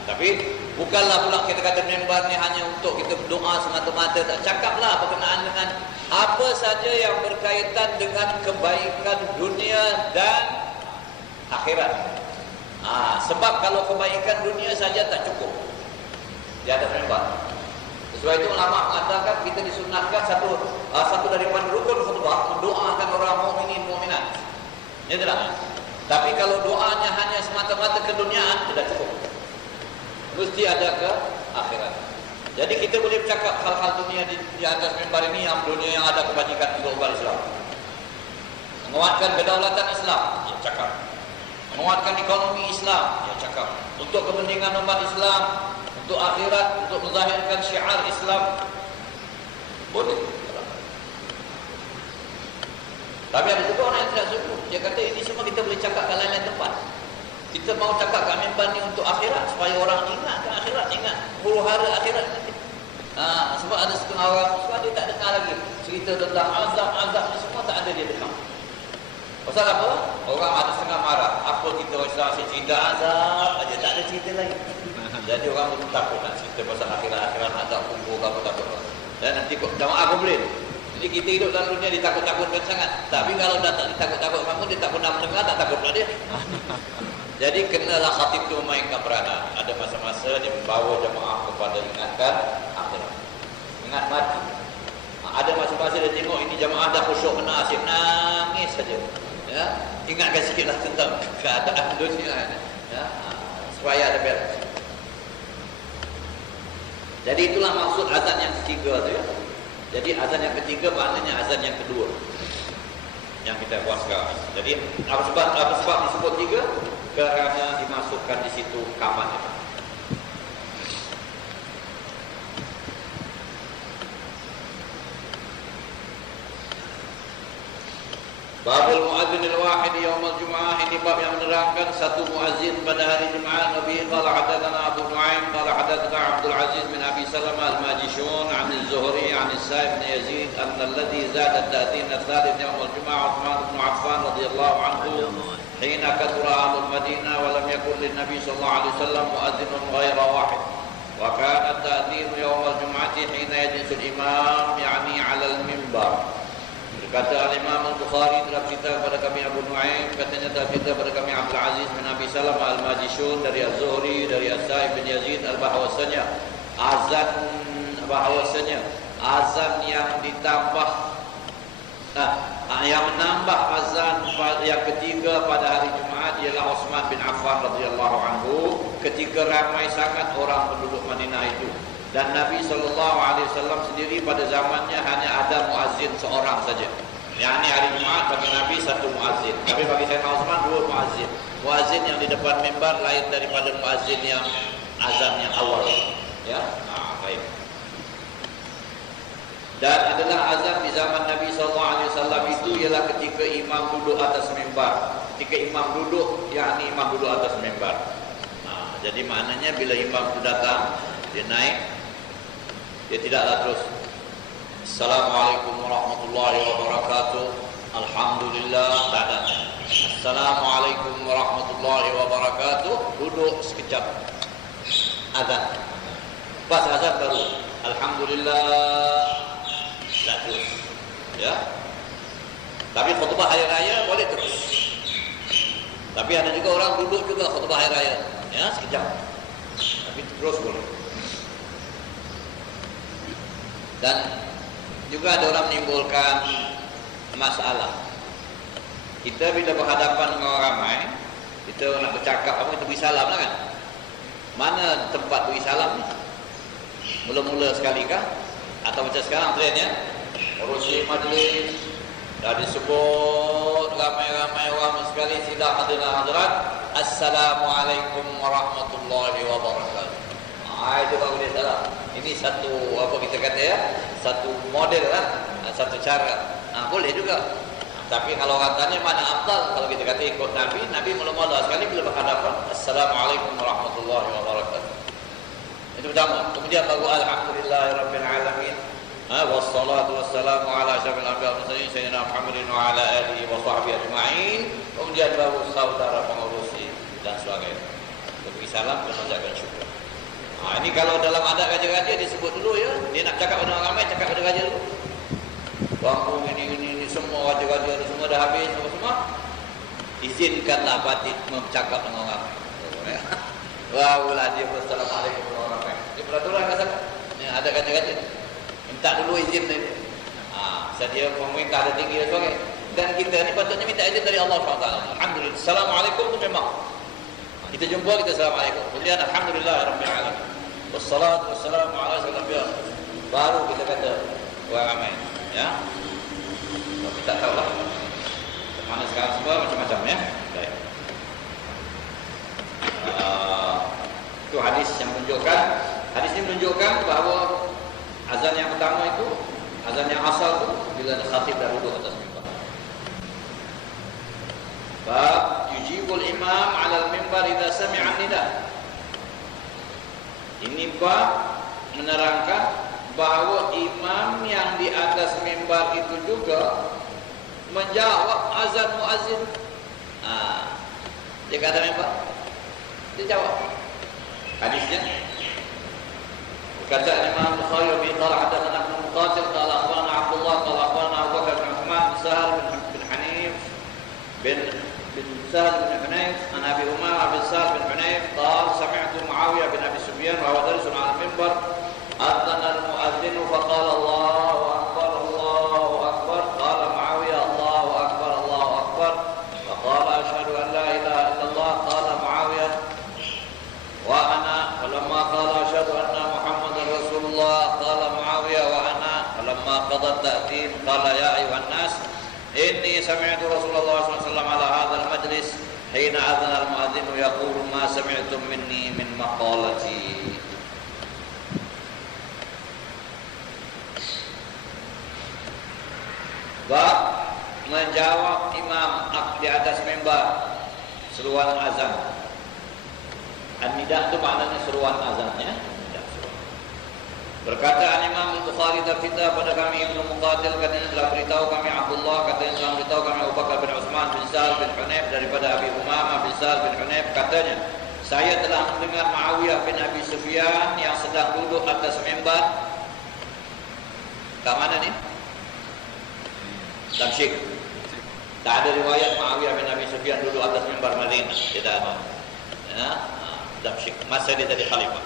Tapi bukanlah pula kita kata mimbar ni hanya untuk kita berdoa semata-mata. Tak cakaplah berkenaan dengan apa saja yang berkaitan dengan kebaikan dunia dan akhirat. Sebab kalau kebaikan dunia saja tak cukup di atas mimbar. Sesuai itu ulama mengatakan kita disunatkan satu daripada rukun khutbah mendoakan orang mukminin mukminat. Ya tidak? Tapi kalau doanya hanya semata-mata keduniaan tidak cukup. Mesti ada ke akhirat. Jadi kita boleh bercakap hal-hal dunia di atas mimbar ini, yang dunia yang ada kebajikan untuk umat Islam. Menguatkan kedaulatan Islam, ya cakap. Menguatkan ekonomi Islam, ya cakap. Untuk kepentingan umat Islam, untuk akhirat, untuk menzahirkan syiar Islam, boleh. Tapi ada juga orang yang tidak suka. Dia kata ini semua kita boleh cakap kat lain-lain tempat. Kita mau cakap kat mimbar ni untuk akhirat, supaya orang ingat ke akhirat, ingat huru-hara akhirat. Sebab ada setengah orang sebab dia tak dengar lagi cerita tentang azab ni semua tak ada dia dengar. Pasal apa? Orang ada setengah marah. Apa kita orang Islam cerita azab aja, tak ada cerita lain. Jadi orang pun takut nak cerita pasal akhirat azab kubur apa takut. Dan nanti jamaah komplain. Jadi kita hidup dalam dunia ditakut-takutkan sangat. Tapi kalau dah tak ditakut-takutkan pun dia tak pernah mendengar, tak takut pula dia. Jadi kenalah khatib itu memainkan peranan. Ada masa-masa dia membawa jemaah kepada ingatkan akhirat. Ingat mati. Ada masa-masa dia tengok ini jemaah dah khusyuk benar, asyik nangis saja. Ya, ingatkan sikitlah tentang keadaan dunia. Ya, supaya ada beres. Jadi itulah maksud azan yang ketiga tu ya. Jadi azan yang ketiga maknanya azan yang kedua yang kita buat sekarang. Jadi apa sebab disebut tiga? Kerana dimasukkan di situ kapan itu. Babul muadzin al-wahid yaum al-jum'ah, ini bab yang menerangkan satu muazzin pada hari Jumaat. Nabi qala hadatsana Abu Nu'aim qala hadatsana Abdul Aziz bin Abi Salamah al-Majishun 'an az-Zuhri 'an Sa'ib bin Yazid anna alladhi zada at-ta'dhin al-thalith yaum al-jum'ah Uthman bin Affan radhiyallahu anhu hina kathura ahlul Madinah wa lam yakun lin-nabi sallallahu alaihi wasallam muadzinun ghayra wahid wa kana at-ta'dhin yaum al-jum'ati hina yajlisu al-imam yani 'ala al-minbar. Kata Al-Imam Al-Bukhari telah cerita kepada kami Abu Nu'aim, katanya telah cerita kepada kami Abdul Aziz bin Abi Salamah Al-Majishun dari Az-Zuhri dari Sa'ib bin Yazid bahawasanya azan yang ditambah yang menambah azan yang ketiga pada hari Jumaat ialah Uthman bin Affan radhiyallahu anhu ketika ramai sangat orang penduduk Madinah itu Dan Nabi SAW sendiri pada zamannya hanya ada muazzin seorang saja. Yang ini hari Jumaat bagi Nabi satu muazzin. Tapi bagi Sayyidina Utsman dua muazzin. Muazzin yang di depan mimbar lain daripada muazzin yang azan yang awal. Ya, baik. Dan adalah azan di zaman Nabi SAW itu ialah ketika imam duduk atas mimbar. Ketika imam duduk, yakni imam duduk atas mimbar. Jadi maknanya bila imam itu datang, dia naik, dia tidaklah terus Assalamualaikum warahmatullahi wabarakatuh, Alhamdulillah, tak ada. Assalamualaikum warahmatullahi wabarakatuh, duduk sekejap, azan. Pas azan baru Alhamdulillah, tak terus. Ya. Tapi khutbah hari raya boleh terus. Tapi ada juga orang duduk juga khutbah hari raya, ya sekejap. Tapi terus boleh. Dan juga ada orang menimbulkan masalah. Kita bila berhadapan dengan orang ramai, kita nak bercakap apa, kita beri salam lah kan. Mana tempat beri salam ni? Mula-mula sekali kah? Atau macam sekarang trendnya, urusi majlis dah disebut ramai-ramai orang sekali sidang hadirat, Assalamualaikum warahmatullahi wabarakatuh. Itu baru dia salam. Ini satu apa kita kata ya, satu model lah, satu cara. Boleh juga. Tapi kalau orang tanya mana afdal, kalau kita kata ikut Nabi, Nabi mula-mula sekali bila berhadapan, Assalamualaikum warahmatullahi wabarakatuh. Itu pertama. Kemudian baru Alhamdulillahirabbil alamin. Wassalatu wassalamu ala asyrafil anbiya'i wal mursalin sayyidina Muhammadin wa ala alihi wa sahbihi ajma'in. Kemudian baru saudara pengurusi dan sebagainya. Beri salam dan mengucapkan syukur. Ini kalau dalam adat raja-raja disebut dulu ya. Dia nak cakap dengan orang ramai, cakap dengan raja dulu. Kampung ini semua raja-raja ni semua dah habis semua. Izinkanlah batik bercakap dengan orang ramai. Barulah dia bersalamualaikum dengan orang ramai. Dia peraturan kan sangat. Ni ada raja-raja. Minta dulu izin dia. Sedia pemerintah ada tinggi dan sebagainya. Dan kita ni patutnya minta izin dari Allah SWT. Alhamdulillah. Assalamualaikum tu memang. Kita jumpa, kita assalamualaikum. Kemudian alhamdulillahirabbil alamin. Wassalatu wassalamu ala asyrafil anbiya'i. Baru kita kata orang ramai, ya. Kita tak tahulah. Mana sekarang semua macam-macam ya. Baik. Itu hadis yang menunjukkan, hadis ini menunjukkan bahawa azan yang pertama itu, azan yang asal itu bila khatib dah duduk atas mimbar. Bab yujibul imam 'ala al-mimbar idza sami'a nida. Ini bab menerangkan bahawa imam yang di atas mimbar itu juga menjawab azan muazzin. Dia kata mimbar, dia jawab. Hadisnya kata Imam Bukhari bin qala hadatsana Ibnu Muqatil qala akhbarana Abdullah qala akhbarana Abu Bakar bin Uthman Sahal bin Hanif bin Sahal bin Hunayf an Abi Umar bin Sahal bin Hunayf qala sami'tu Muawiyah bin Abi Sufyan wa huwa darisun 'ala al-minbar adana al-mu'adhdhin fa qala Allahu akbar Allahu akbar qala Muawiyah Allahu akbar Allahu akbar fa qala ashhadu an la ilaha illallah qala Muawiyah wa ana falamma qala ashhadu anna Muhammadar Rasulullah qala Muawiyah wa ana falamma qada at-ta'dhin qala ya ayuhan nas inni sami'tu Rasulullah sallallahu alaihi wasallam ala hadzal majlis hina adzana al-mu'adhdhin yaqulu ma sami'tum minni min maqalati. Bab menjawab imam di atas mimbar seruan azan. An-nida itu maknanya seruan azannya. Berkata Imam Bukhari terfitnah pada kami Ibnu Muqatil, katanya telah beritahu kami Abdullah, katanya telah beritahu kami Abu Bakar bin Uthman bin Sahal bin Hunayf daripada Abi Umamah bin Sahal bin Hunayf, katanya saya telah mendengar Muawiyah bin Abi Sufyan yang sedang duduk atas mimbar. Kat mana ni? Damsyik. Tak ada riwayat Muawiyah bin Abi Sufyan duduk atas mimbar Madinah. Tidak ada. Ya, Damsyik. Masa dia jadi khalifah.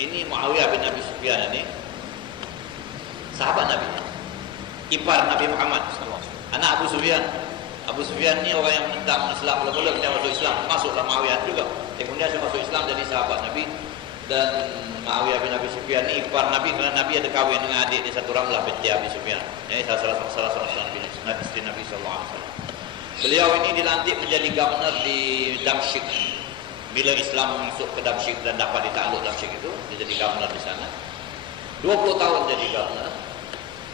Ini Muawiyah bin Abi Sufyan ini sahabat Nabi, ipar Nabi Muhammad, anak Abu Sufyan. Abu Sufyan ni orang yang menentang Islam, mula-mula dia masuk Islam, masuklah Muawiyah juga. Kemudian dia masuk Islam jadi sahabat Nabi. dan Muawiyah bin Abi Sufyan ini ipar Nabi, kerana Nabi ada kahwin dengan adik dia satu Ramlah binti Abi Sufyan. Ini salah seorang istri Nabi sallallahu alaihi wasallam. Beliau ini dilantik menjadi governor di Damsyik. Bila Islam masuk ke Damsyik dan dapat ditakluk Damsyik itu, dia jadi governor di sana. 20 tahun jadi governor.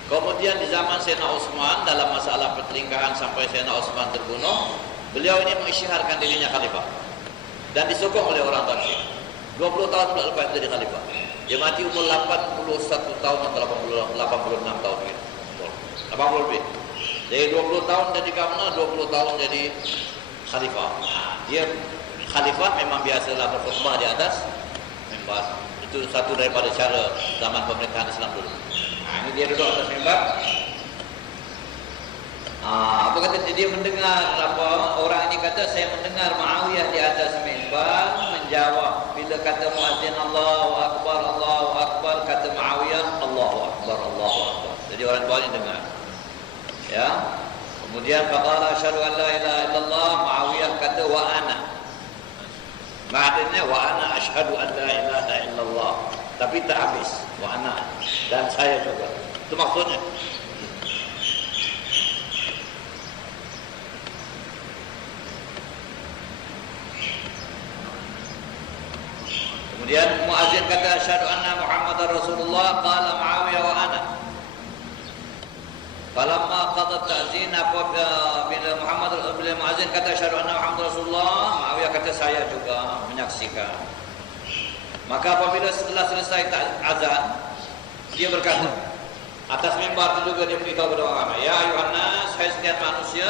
Kemudian di zaman Sayyidina Utsman, dalam masalah pertelingkahan sampai Sayyidina Utsman terbunuh, beliau ini mengisytiharkan dirinya khalifah dan disokong oleh orang Damsyik. 20 tahun lepas jadi khalifah. Dia mati umur 81 tahun atau 86 tahun gitu. 80 lebih. Jadi 20 tahun jadi governor, 20 tahun jadi khalifah. Dia khalifah memang biasalah berkhutbah di atas mimbar. Itu satu daripada cara zaman pemerintahan Islam dulu. Ini dia duduk atas mimbar. Apa kata dia mendengar apa orang ini kata, saya mendengar Muawiyah di atas mimbar menjawab bila kata muazzin Allahu akbar, kata Muawiyah Allahu akbar. Jadi orang bawah ni dengar. Ya. Kemudian faqala asyhadu an la ilaha illallah, Muawiyah kata wa ana. Maknanya wa ana asyhadu an la ilaha illallah. Tapi tak habis wa ana dan saya juga. Itu maksudnya. Kemudian muazzin kata asyhadu anna Muhammadar Rasulullah, qala Muawiyah wa ana. Falamma qada ta'zin, apabila bila muazzin kata asyhadu anna Muhammadar Rasulullah, Muawiyah kata saya juga menyaksikan. Maka apabila setelah selesai azan, dia berkata atas mimbar itu juga dia beritahu kepada orang ramai, ya ayuhan nas, hai sekalian manusia,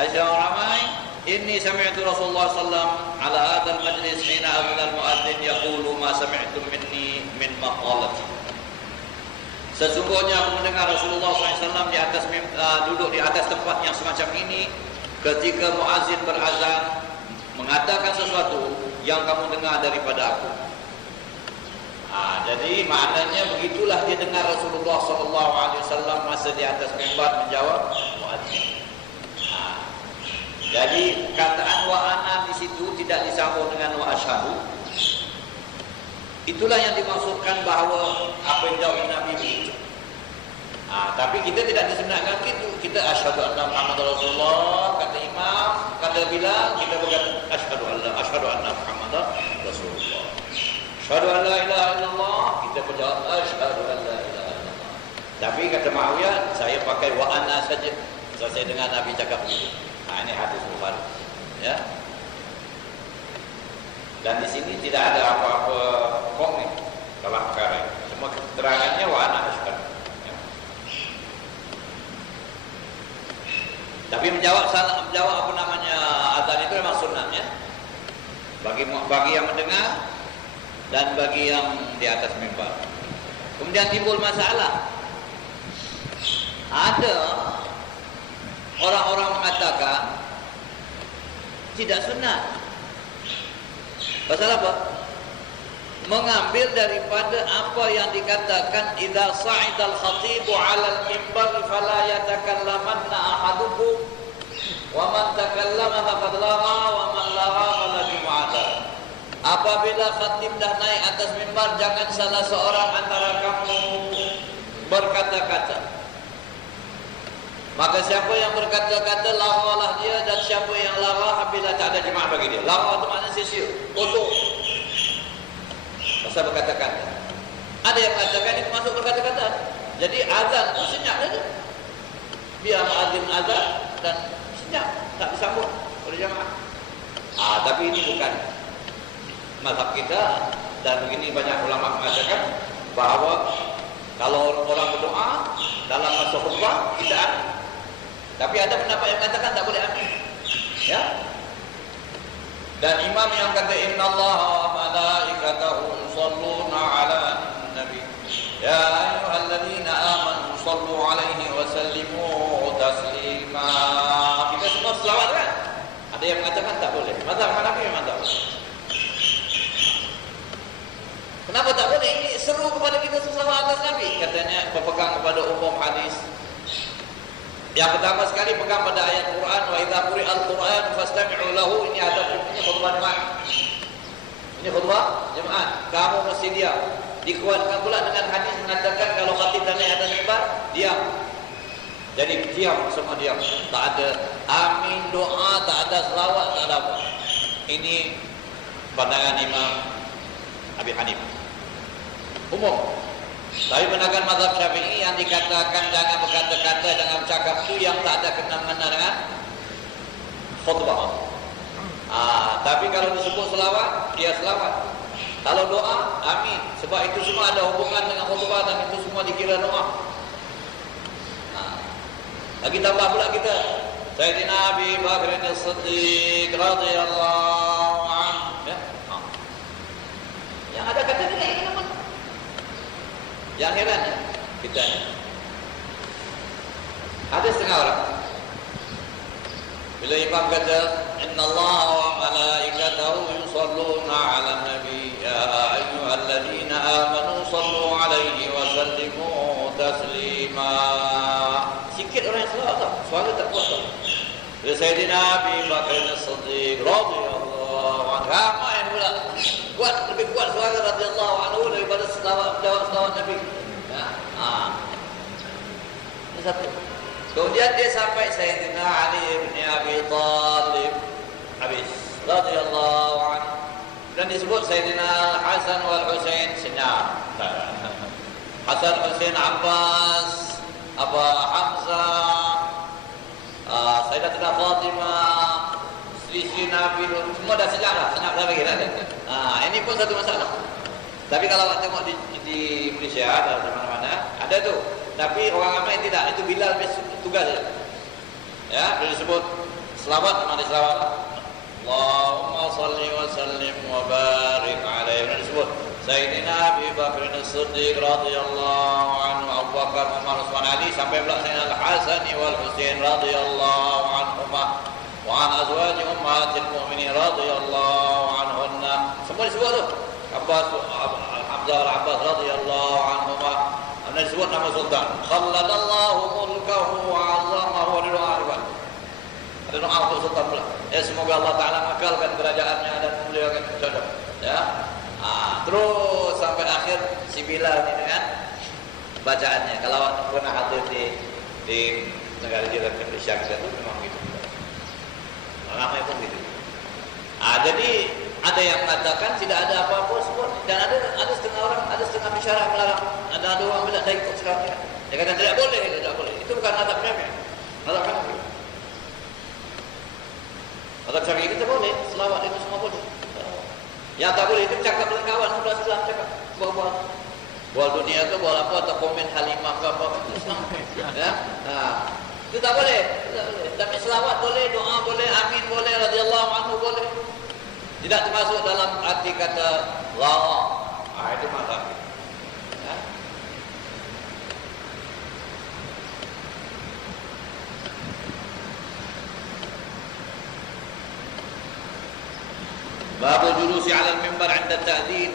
hai orang ramai, inni sami'tu Rasulullah sallallahu ala hadzal majlis hina adzana al-muadzin yaqulu ma sami'tum minni min maqalati. Sesungguhnya aku mendengar Rasulullah SAW di atas duduk di atas tempat yang semacam ini ketika muazzin berazan mengatakan sesuatu yang kamu dengar daripada aku. Jadi maknanya begitulah dia dengar Rasulullah SAW masa di atas mimbar menjawab muazzin. Jadi kataan wa ana di situ tidak disambung dengan wa asyhadu. Itulah yang dimaksudkan bahawa apa yang jawab Nabi begitu. Tapi kita tidak disunatkan gitu. Kita asyhadu anna Muhammadar Rasulullah, kata imam, kata Bilal, kita berkata asyhadu anna Muhammadar Rasulullah. Asyhadu an la ilaha illallah, kita berjawab asyhadu an la ilaha illallah. Tapi kata Muawiyah, saya pakai wa ana saja. Saya dengar Nabi cakap begitu. Ini hadis Bukhari. Ya. Dan di sini tidak ada apa-apa komik dalam perkara ini. Semua keterangannya wa ana asyhadu. Ya. Tapi menjawab apa namanya azan itu memang sunnahnya. Bagi yang mendengar dan bagi yang di atas mimbar. Kemudian timbul masalah. Ada orang-orang mengatakan tidak sunnah. Pasal apa? Mengambil daripada apa yang dikatakan idza sa'idal khatibu 'alal mimbar fala yatakallamanna ahadukum wa man takallama faqad lagha wa man lagha falaki mu'adzar. Apabila khatib dah naik atas mimbar, jangan salah seorang antara kamu berkata-kata. Maka siapa yang berkata-kata laghalah dia, dan siapa yang lagha apabila tak ada jemaah bagi dia. Lagha itu maknanya sia-sia, kotor. Pasal berkata-kata. Ada yang mengatakan itu masuk berkata-kata. Jadi azan itu senyap saja. Biar muadzin azan dan senyap, tak disambut oleh jemaah. Tapi ini bukan mazhab kita, dan begini banyak ulama mengatakan bahawa kalau orang berdoa dalam masa khutbah tidak amin. Tapi ada pendapat yang mengatakan tak boleh amin. Ya. Dan imam yang kata innallaha wa malaikatahu yusholluna 'alan nabi ya ayyuhalladzina amanu shallu 'alaihi wa sallimu taslima. Kita semua selawat kan? Ada yang mengatakan tak boleh. Mazhab Hanafi memang tak boleh. Kenapa tak boleh? Ini seru kepada kita selawat atas Nabi. Katanya berpegang kepada umum hadis. Yang pertama sekali pegang pada ayat Quran, wa idza quri'al Quran fastami'u lahu. Ini ada hukumnya khutbah Jumat. Ini khutbah jemaah. Kamu mesti diam. Dikuatkan pula dengan hadis mengatakan kalau khatib dan naik atas mimbar, diam. Jadi diam, semua diam. Tak ada amin, doa, tak ada selawat, tak ada apa. Ini pandangan Imam Abi Hanifah. Umum. Tapi pandangan mazhab Syafi'i yang dikatakan jangan berkata-kata, jangan bercakap itu yang tak ada kena-mena dengan khutbah. Tapi kalau disebut selawat, dia selawat. Kalau doa, amin. Sebab itu semua ada hubungan dengan khutbah dan itu semua dikira doa. Lagi tambah pula kita. Sayyidina Abi Bakr As-Siddiq radhiyallahu anhu. Ya. Yang ada kata dia ini apa? Yang heran kita ni. Ada setengah orang. Bila imam kata, Inna Allah wa malaikatahu yusalluna ala nabi ya ayyuhalladzina amanu sallu alaihi wa sallimu taslima. Sikit orang yang selawat tau, suara tak kuat tau. Bila Sayyidina Abi Bakr As-Siddiq radhiyallahu anhu, ramai pula kuat, lebih kuat suara radhiyallahu anhu daripada selawat Nabi. Ya. Ini satu. Kemudian dia sampai Sayyidina Ali bin Abi Talib habis radhiyallahu anhu. Dan disebut Sayyidina Hasan wal Husain senyap. Hasan Husain Abbas, Hamzah, Sayyidatina Fatimah, istri Nabi, semua dah senyap lagi kan? Ini pun satu masalah. Tapi kalau tengok di Malaysia ada di mana-mana ada tu. Tapi orang ramai tidak, itu Bilal tugas saja. Ya, bila disebut selawat memang diselawat. Allahumma salli wa sallim wa barik alaihi. Bila disebut Sayyidina Abi Bakr As-Siddiq radhiyallahu anhu, Abu Bakar, Umar, Utsman, Ali, sampai pula Sayyidina Al-Hasan wal Husain radhiyallahu anhuma wa an azwaji ummatil mu'minin radhiyallahu anhunna. Semua disebut tu. Abbas, Hamzah al-Abbas radhiyallahu anhuma. Anda disebut nama sultan. Khalladallahu mulkahu wa 'azzamahu wa ridwan. Ada doa untuk sultan pula. Ya, semoga Allah Taala mengekalkan kerajaannya dan memuliakan jodoh. Ya. Terus sampai akhir si Bilal ini dengan bacaannya. Kalau pernah hadir di negara jiran Indonesia kita itu memang gitu. Ramai pun gitu. Jadi ada yang mengatakan tidak ada apa-apa sebut, dan ada setengah orang, ada setengah masyarakat melarang. Ada orang bila dah ikut sekarang ni. Dia kata tidak boleh. Itu bukan mazhab Syafi'i. Mazhab Hanafi. Mazhab Syafi'i kita boleh, selawat itu semua boleh. Yang tak boleh itu cakap dengan kawan sebelah cakap buat dunia ke buat apa atau komen Halimah ke apa ya. Itu tak boleh. Tapi selawat boleh, doa boleh, amin boleh, radhiyallahu anhu boleh. Tidak termasuk dalam arti kata Allah. Itu mazhab. Ya. Babu julusi 'ala al-mimbar 'inda ta'dzin.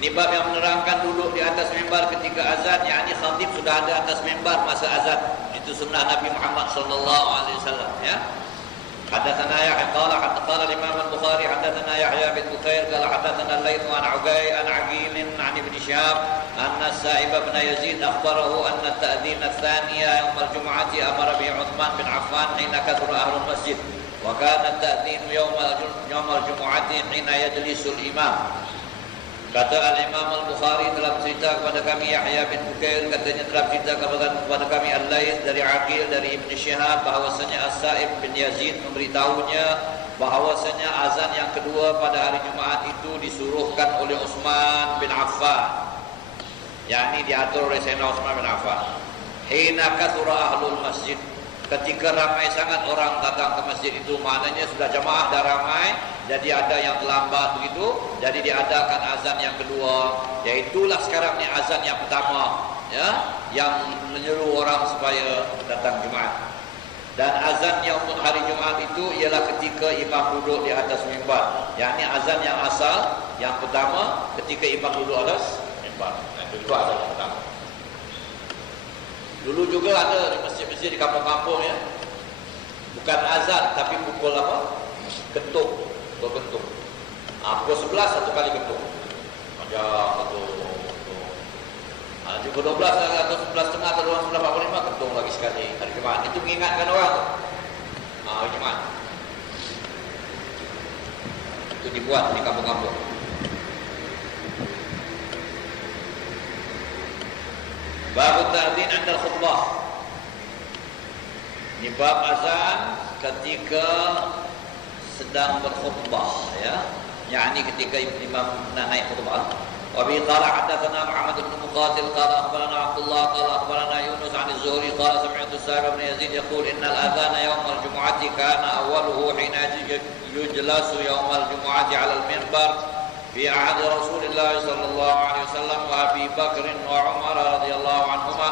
Ini bab yang menerangkan duduk di atas mimbar ketika azan, yakni khatib sudah ada atas mimbar masa azan. Itu sunnah Nabi Muhammad sallallahu alaihi wasallam, ya. حدثنا يحيى قال الإمام البخاري حدثنا يحيى بن بكير قال حدثنا الليث عن عقيل عن ابن شهاب أن السائب بن يزيد أخبره أن التأذين الثانية يوم الجمعة أمر به عثمان بن عفان حين كثر أهل المسجد وكان التأذين يوم الجمعة حين يجلس الإمام. Kata Al-Imam Al-Bukhari telah bercerita kepada kami Yahya bin Bukair, katanya telah bercerita kepada kami Al-Layth dari Aqil dari Ibn Shihab bahawasanya As-Sa'ib bin Yazid memberitahunya bahawasanya azan yang kedua pada hari Jumaat itu disuruhkan oleh Utsman bin Affan, yakni diatur oleh Sayyidina Utsman bin Affan. Hina kathura ahlul masjid, ketika ramai sangat orang datang ke masjid itu, maknanya sudah jemaah dah ramai, jadi ada yang terlambat begitu, jadi diadakan azan yang kedua, yaitulah sekarang ni azan yang pertama, ya, yang menyeru orang supaya datang Jumaat. Dan azannya untuk hari Jumaat itu ialah ketika imam duduk di atas mimbar, yakni azan yang asal yang pertama ketika imam duduk atas mimbar. Itu azan yang pertama. Dulu juga ada di masjid-masjid di kampung-kampung, ya, bukan azan tapi pukul apa? Ketuk, berbentuk. Pukul 11 satu kali ketuk. Panjang ketuk. Nanti pukul 12 atau 11 tengah atau 12.45 ketuk lagi sekali hari Jumaat. Itu mengingatkan orang tu. Hari Jumaat. Itu dibuat di kampung-kampung. Bab ta'dzin 'inda khutbah. Ini bab azan ketika sedang berkhutbah, ya. Yani ketika imam naik khutbah. Wa bi qala hadatsana Muhammad bin Muqatil qala akhbarana Abdullah qala akhbarana Yunus 'an az-Zuhri qala sami'tu Sa'id bin Yazid yaqul innal adhana yawm al-jum'ati kana awwaluhu hina yujlasu yawm al-jum'ati 'ala al-minbar في عهد رسول الله صلى الله عليه وسلم وأبي بكر وعمر رضي الله عنهما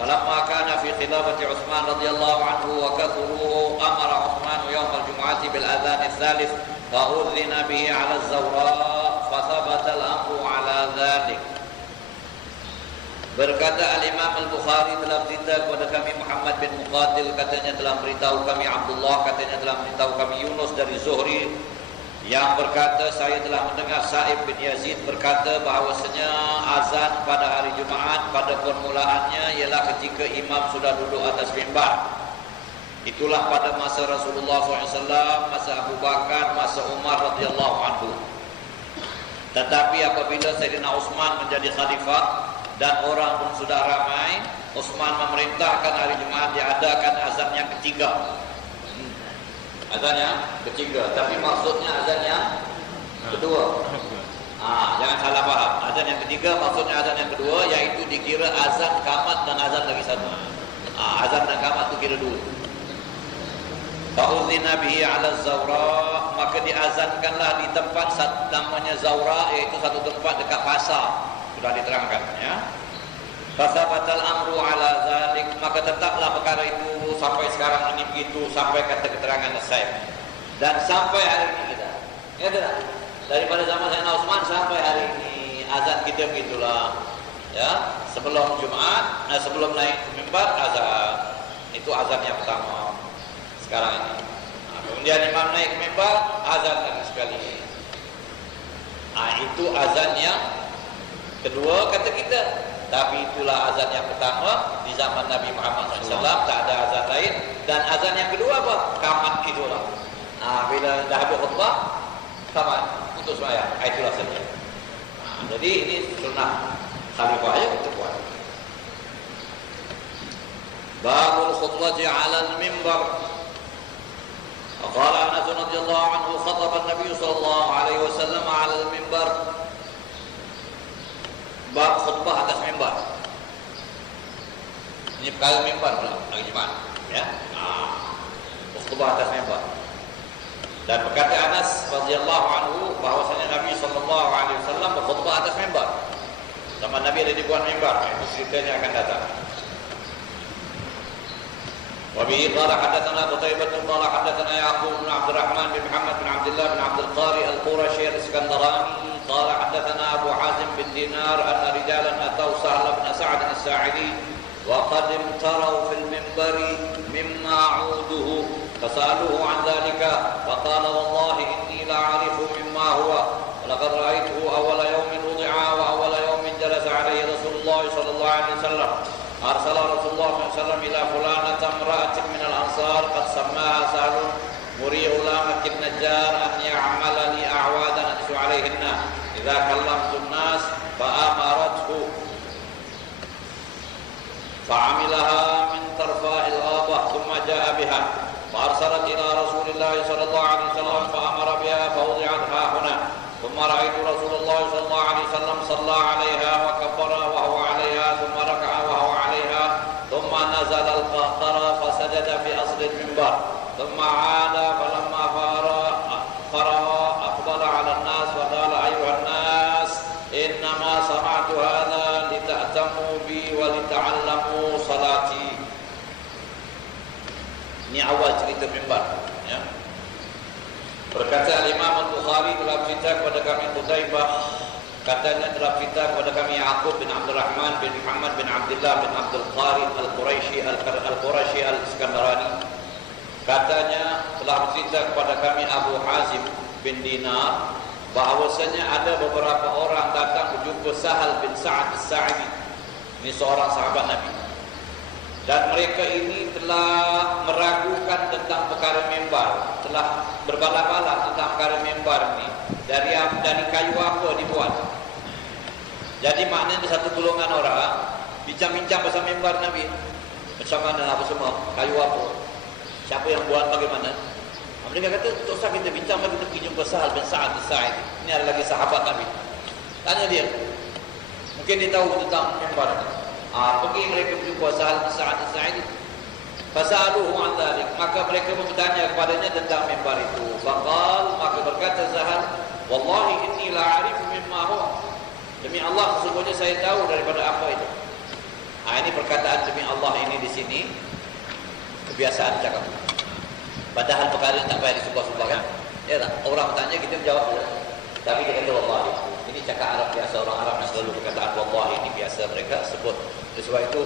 فلما كان في خلافة عثمان رضي الله عنه وكثروا أمر عثمان يوم الجمعة بالأذان الثالث فأذن به على الزوراء فثبت الأمر على ذلك. Berkata Al-Imam Al-Bukhari telah berita kepada kami Muhammad bin Muqatil, katanya telah beritahu kami Abdullah, katanya telah beritahu kami Yunus dari Zuhri, yang berkata saya telah mendengar Sa'ib bin Yazid berkata bahawasanya azan pada hari Jumaat pada permulaannya ialah ketika imam sudah duduk atas mimbar. Itulah pada masa Rasulullah SAW, masa Abu Bakar, masa Umar radhiyallahu anhu. Tetapi apabila Sayyidina Utsman menjadi khalifah dan orang pun sudah ramai, Utsman memerintahkan hari Jumaat diadakan azan yang ketiga. Azan yang ketiga, tapi maksudnya azan yang kedua. Jangan salah faham. Azan yang ketiga maksudnya azan yang kedua, iaitu dikira azan qamat dan azan lagi satu. Azan dan qamat itu kira dua. Fa'udzina bihi 'ala az-zawra, maka diazankanlah di tempat namanya Zawra, iaitu satu tempat dekat pasar. Sudah diterangkan, ya. Fasabatal amru 'ala zalik, maka tetaplah perkara itu sampai sekarang ini begitu, sampai kata keterangan selesai. Dan sampai hari ini kita, ya tidak? Daripada zaman Sayyidina Utsman sampai hari ini azan kita begitulah, ya. Sebelum Jumaat, sebelum naik ke mimbar azan. Itu azan yang pertama sekarang ini. Kemudian imam naik ke mimbar azan lagi sekali. Itu azan yang kedua kata kita. Tapi itulah azan yang pertama di zaman Nabi Muhammad SAW, tak ada azan lain. Dan azan yang kedua apa? Qamat itulah. Bila dah habis khutbah, qamat untuk sembahyang. Itulah saja. Jadi ini sunnah khalifah yang kita buat. Babul khutbati 'ala al-minbar. Qala Anas radhiyallahu anhu khataba an-nabiy sallallahu alaihi wasallam 'ala al-minbar. Bab khutbah atas mimbar. Ini perkara mimbar pula hari Jumaat, ya. Khutbah atas mimbar. Dan berkata Anas radhiyallahu anhu bahwasanya Nabi sallallahu alaihi wasallam berkhutbah atas mimbar. Zaman Nabi ada dibuat mimbar, itu ceritanya akan datang. Wa bihi qala hadatsana Qutaibah qala hadatsana Yaqub bin Abdurrahman bin Muhammad bin Abdullah bin Abdul Qari al-Qurashi al-Iskandarani قال حدثنا أبو حازم بن دينار أن رجالا أتوا سهل بن سعد الساعدي وقد امتروا في المنبر مما عوده فسألوه عن ذلك فقال والله إني لأعرف مما هو ولقد رأيته أول يوم وضع وأول يوم جلس عليه رسول الله صلى الله عليه وسلم أرسل رسول الله صلى الله عليه وسلم إلى فلانة امرأة من الأنصار قد سماها سهل مري غلامك النجار أن يعمل لي أعوادا أنس عليهن إذا كلمت الناس فأمرته فعملها من طرفاء الغابة ثم جاء بها فأرسلت إلى رسول الله صلى الله عليه وسلم فأمر بها فوضعت ها هنا ثم رأيت رسول الله صلى الله عليه وسلم صلى عليها وكبر وهو عليها ثم ركع وهو عليها ثم نزل القهقرى فسجد في أصل المنبر ثم عاد فلما فرغ أقبل على الناس وقال أيها الناس إنما صنعت هذا لتأتموا بي ولتعلموا صلاتي. Ini awal cerita mimbar, ya. Berkata Imam Al-Bukhari telah cerita kepada kami Qutaibah, katanya telah cerita kepada kami Yaqub bin Abdurrahman bin Muhammad bin Abdullah bin Abdul Qari al-Qurashi al-Iskandarani. Katanya telah bercerita kepada kami Abu Hazim bin Dinar bahawasanya ada beberapa orang datang berjumpa Sahal bin Sa'ad As-Sa'idi. Ini seorang sahabat Nabi. Dan mereka ini telah meragukan tentang perkara mimbar, telah berbalah-balah tentang perkara mimbar ini. Dari kayu apa dibuat. Jadi maknanya satu golongan orang bincang-bincang pasal mimbar Nabi. Macam mana apa semua, kayu apa, siapa yang buat, bagaimana. Mereka kata, tak usah kita bincang, kita pergi jumpa Sahal bin Sa'ad As-Sa'idi. Ini ada lagi sahabat Nabi. Tanya dia, mungkin dia tahu tentang mimbar ini. Pergi mereka berjumpa Sahal bin Sa'ad As-Sa'idi. Fasaluhu an dzalik, maka mereka bertanya kepadanya tentang mimbar itu. Faqal, maka berkata Sahal, wallahi inni la a'rifu mimma huwa. Demi Allah sesungguhnya saya tahu daripada apa itu. Ini perkataan demi Allah ini di sini kebiasaan cakap. Padahal perkara ini tak payah disumpah-sumpahkan. Ya tak? Orang bertanya kita menjawab saja. Tapi dia kata wallahi. Ini cakap Arab biasa, orang Arab yang selalu perkataan wallahi ini biasa mereka sebut. Sebab itu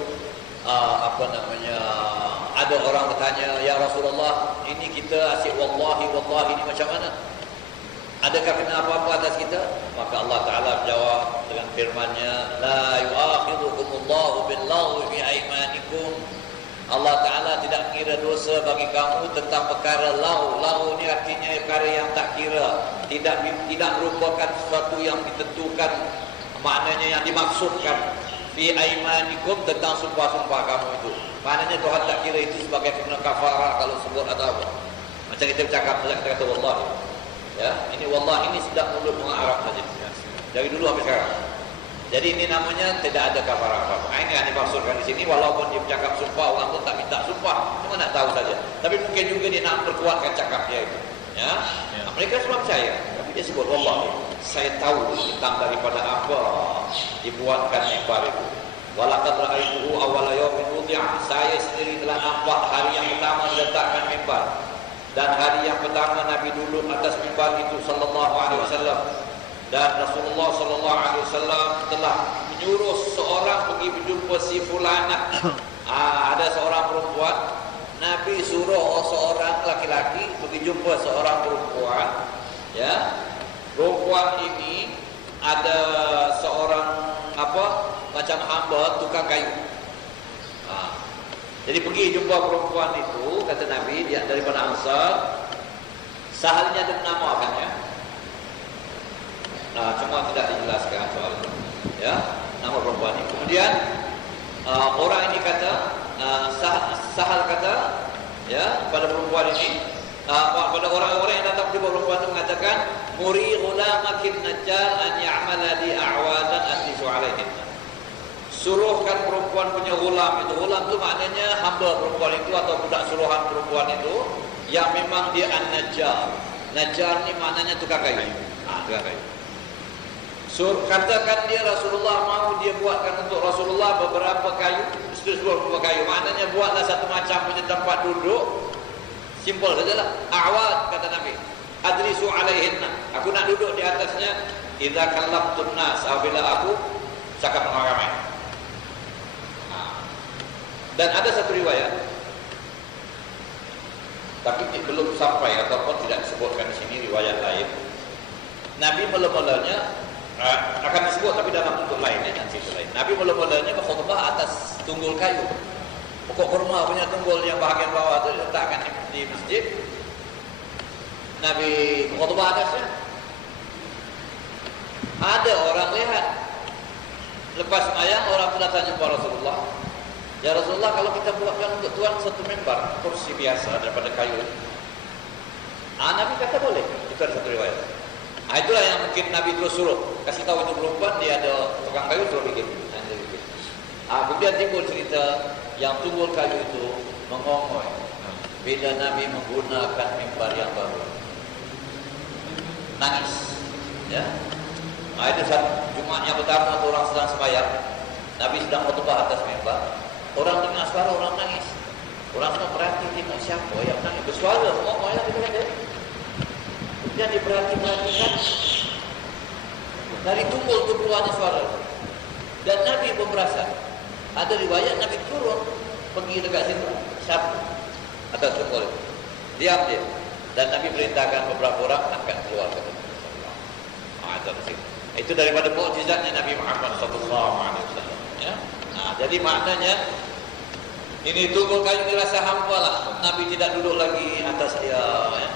ada orang bertanya, ya Rasulullah, ini kita asyik wallahi ini macam mana? Adakah kena apa-apa atas kita? Maka Allah Ta'ala menjawab dengan firman-Nya, la yu'akhidhukumullahu billaghwi fi aymanikum. Allah Ta'ala tidak kira dosa bagi kamu tentang perkara lau. Lau ni artinya perkara yang tak kira, tidak merupakan sesuatu yang ditentukan, maknanya yang dimaksudkan. Fi aymanikum, tentang sumpah-sumpah kamu itu. Maknanya Tuhan tak kira itu sebagai kena kafarah kalau sebut atau apa. Macam kita bercakap, kita kata wallahi. Ya, ini wallahi ini sudah mulut orang Arab saja. Dari dulu sampai sekarang. Jadi ini namanya tidak ada kafarah apa-apa. Ini yang dimaksudkan di sini, walaupun dia bercakap sumpah, orang pun tak minta sumpah, cuma nak tahu saja. Tapi mungkin juga dia nak perkuatkan cakap dia itu. Ya, mereka semua percaya. Tapi dia sebut wallahi, saya tahu tentang daripada apa dibuatkan mimbar itu. Walaqad ra'aituhu awwala yawmin wudi'a. Saya sendiri telah nampak hari yang pertama diletakkan mimbar. Dan hari yang pertama Nabi duduk atas mimbar itu sallallahu alaihi wasallam. Dan Rasulullah sallallahu alaihi wasallam telah menyuruh seorang pergi berjumpa si fulanah. Ada seorang perempuan, Nabi suruh seorang laki-laki pergi jumpa seorang perempuan. Ya. Perempuan ini ada seorang macam hamba tukang kayu. Jadi pergi jumpa perempuan itu, kata Nabi, dia daripada Ansar. Sahalnya ada menamakan ya. Cuma tidak dijelaskan soal itu. Ya, nama perempuan ini. Kemudian orang ini kata, Sahal kata, ya, pada perempuan ini, pada orang-orang yang datang jumpa perempuan itu mengatakan, muri ghulamakin najjar an ya'mala li a'wadan atlisu alaihinna. Suruhkan perempuan punya ghulam itu. Ghulam itu maknanya hamba perempuan itu atau budak suruhan perempuan itu yang memang dia an-najjar. Najjar ni maknanya tukang kayu. Tukang kayu. Katakan dia Rasulullah mahu dia buatkan untuk Rasulullah beberapa kayu, beberapa kayu. Maknanya buatlah satu macam punya tempat duduk. Simpel sajalah. A'wad kata Nabi. Adrisu alaihinna. Aku nak duduk di atasnya. Idza kallamtun nas, apabila aku cakap dengan ramai. Dan ada satu riwayat, tapi belum sampai ataupun tidak disebutkan di sini riwayat lain. Nabi mula-mulanya akan disebut tapi dalam bentuk lain dan situ lain. Nabi mula-mulanya berkhutbah atas tunggul kayu. Pokok kurma punya tunggul yang bahagian bawah itu diletakkan di masjid. Nabi berkhutbah atasnya. Ada orang lihat. Lepas sembahyang orang itu datang jumpa Rasulullah. Ya Rasulullah, kalau kita buatkan untuk Tuhan satu mimbar, kursi biasa daripada kayu. Nabi kata boleh. Itu ada satu riwayat. Itulah yang mungkin Nabi terus suruh. Kasih tahu itu perempuan, dia ada tukang kayu, suruh bikin. Kemudian timbul cerita yang tunggul kayu itu mengongoi. Bila Nabi menggunakan mimbar yang baru. Nangis. Ya. Itu saat Jumat yang pertama orang sedang sembahyang. Nabi sedang khutbah atas mimbar. Orang dengar suara, orang nangis. Orang semua perhati tengok siapa yang nangis. Bersuara, ngomong ya, kita kata. Kemudian diperhati-perhatikan. Dari tunggul itu keluarnya suara. Dan Nabi pun berasa. Ada riwayat Nabi turun, pergi dekat situ. Siapa? Atas tunggul itu. Diam dia. Dan Nabi perintahkan beberapa orang akan keluar. Itu daripada mukjizatnya Nabi Muhammad SAW. Ya. Nah, jadi maknanya ini tubuh kayu dirasa hampa lah. Nabi tidak duduk lagi atas dia. Ya.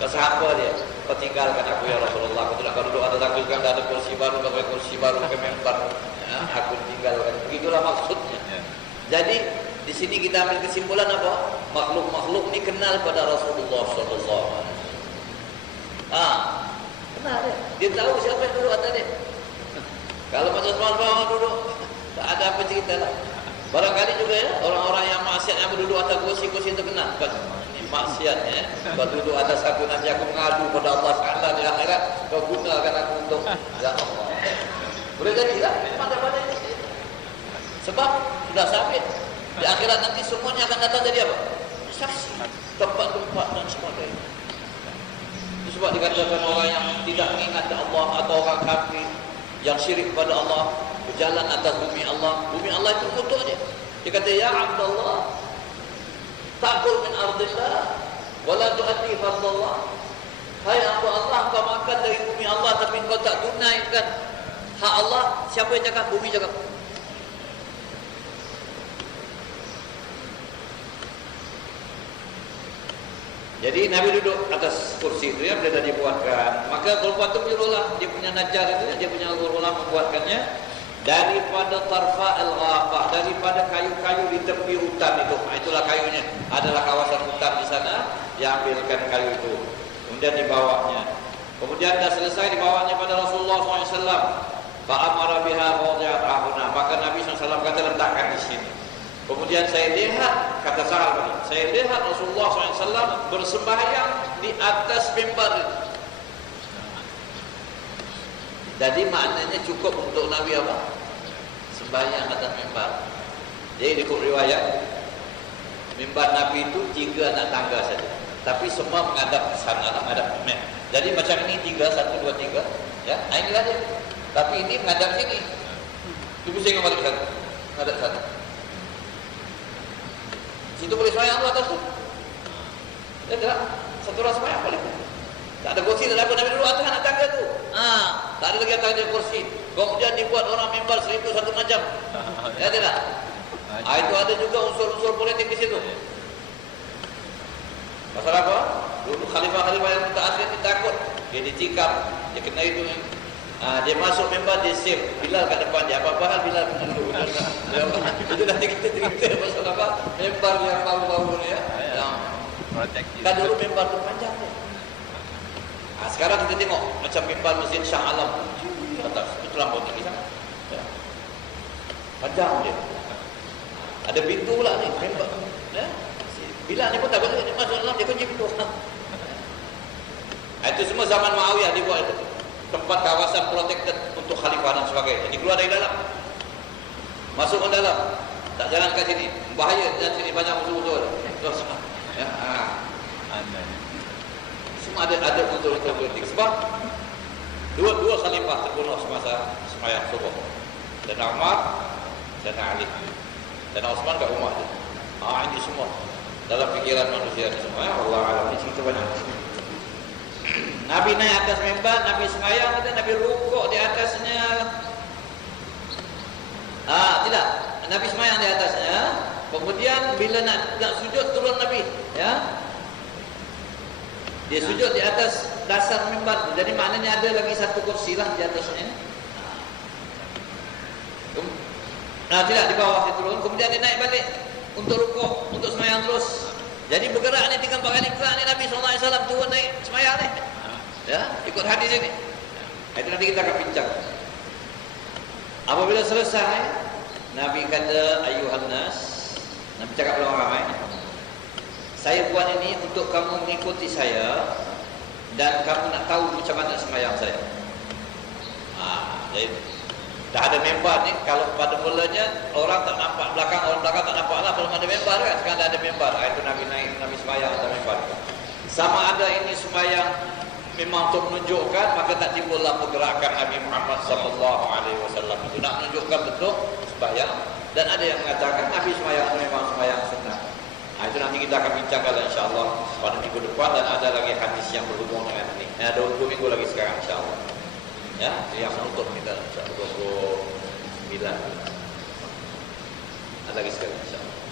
Rasa hampa dia. Kau tinggalkan aku ya Rasulullah. Aku tidak akan duduk atas aku kan ada kursi baru, pakai kursi baru, pakai member. Ya, aku tinggalkan. Begitulah maksudnya. Jadi di sini kita ambil kesimpulan apa? Makhluk-makhluk ini kenal pada Rasulullah SAW. Kenal dia. Dia tahu siapa yang duduk atas dia. Kalau macam tuan-tuan duduk, tak ada apa cerita lah. Barangkali juga ya orang-orang yang maksiat yang duduk atas kursi-kursi terkenal. Ini maksiatnya. Kalau duduk atas aku nanti aku mengadu pada Allah SWT di akhirat. Kau gunakan aku untuk ya Allah. Boleh jadi lah. Pada ini. Sebab sudah sabit. Di akhirat nanti semuanya akan datang jadi apa? Saksi. Tempat-tempat dan sebagainya. Itu sebab dikatakan orang yang tidak mengingat Allah atau orang kafir yang syirik kepada Allah berjalan atas bumi Allah. Bumi Allah itu kutuk dia. Dia kata, ya Abdullah, ta'kul min ardillah wala tu'addi fardallah. Hai hamba Allah, kau makan dari bumi Allah tapi kau tak tunaikan hak Allah. Siapa yang cakap? Bumi cakap. Jadi Nabi duduk atas kursi itu ya, bila dah dibuatkan. Maka Qurban itu menyuruhlah dia punya najar itu ya, dia punya guru membuatkannya daripada tarfa al-ghafah, daripada kayu-kayu di tepi hutan itu. Itulah kayunya. Adalah kawasan hutan di sana, diambilkan kayu itu. Kemudian dibawanya. Kemudian dah selesai dibawanya pada Rasulullah SAW. Fa'amara biha wadiyatahuna. Maka Nabi SAW kata letakkan di sini. Kemudian saya lihat, kata sahabat, saya lihat Rasulullah SAW bersembahyang di atas mimbar itu. Jadi maknanya cukup untuk Nabi apa? Sembahyang atas mimbar. Jadi ikut riwayat, mimbar Nabi itu 3 anak tangga saja. Tapi semua menghadap ke sana, menghadap ke mimbar. Jadi macam ini 3, 1, 2, 3. Ya, inilah dia. Tapi ini menghadap sini. Itu pusing balik sana, menghadap sana. Situ boleh sembahyang tu atas tu. Ya tidak? Satu orang sembahyang boleh. Tak ada kursi, tak ada apa. Nabi dulu atas anak tangga tu. Tak ada lagi atas dia kursi. Kemudian dibuat orang mimbar 1001 macam. Ya tidak? Itu ada juga unsur-unsur politik di situ. Pasal apa? Dulu khalifah-khalifah yang mutakhir ni takut. Dia dicikap, dia kena itu. Dia masuk mimbar, dia save Bilal kat depan dia. Apa-apa hal Bilal kena dulu. Itu nanti kita cerita pasal apa? Mimbar yang baru-baru ni ya. Kan dulu mimbar tu panjang tu. Sekarang kita tengok macam mimbar Masjid Shah Alam atas. Itu lampu tinggi sana. Panjang dia. Ada pintu pula ni mimbar. Ya. Bilal ni pun tak boleh dia masuk dalam, dia kunci pintu. Itu semua zaman Muawiyah dibuat itu. Tempat kawasan protected untuk khalifah dan sebagainya. Ini keluar dari dalam, masuk ke dalam, tak jalan kat sini, bahaya. Dan sini banyak musuh-musuh. Ya, semua ada unsur-unsur politik. Sebab dua khalifah terbunuh semasa sembahyang subuh. Dan Umar dan Ali dan Osman kat rumah tu. Ini semua dalam fikiran manusia ni semua. Allah alam, ni cerita banyak. Nabi naik atas mimbar, Nabi sembahyang, Nabi rukuk di atasnya. Tidak, Nabi sembahyang di atasnya. Kemudian bila nak sujud turun Nabi, ya. Dia sujud di atas dasar mimbar. Jadi maknanya ada lagi satu kursi lah di atasnya. Tidak, di bawah dia turun. Kemudian dia naik balik untuk rukuk, untuk sembahyang terus. Jadi bergerak ni 3-4 kali bergerak ni Nabi SAW turun naik sembahyang ni. Ya, ikut hadis ini. Itu nanti kita akan bincang. Apabila selesai, Nabi kata, ayuhan nas, Nabi cakap kepada orang ramai, saya buat ini untuk kamu mengikuti saya dan kamu nak tahu macam mana sembahyang saya. Jadi dah ada mimbar ni. Kalau pada mulanya orang tak nampak belakang, orang belakang tak nampak lah, belum ada mimbar kan. Sekarang dah ada mimbar. Itu Nabi naik, Nabi sembahyang atas mimbar. Sama ada ini sembahyang memang untuk menunjukkan, maka tak timbullah pergerakan Nabi Muhammad SAW. Itu nak menunjukkan betul sembahyang. Dan ada yang mengatakan Nabi sembahyang memang sembahyang sunnah. Itu nanti kita akan bincangkan insyaAllah pada minggu depan. Dan ada lagi hadis yang berhubung dengan ini. Ada 2 minggu lagi sekarang insyaAllah. Ya, yang menutup kita insya Allah 29. Ada lagi sekali insya Allah.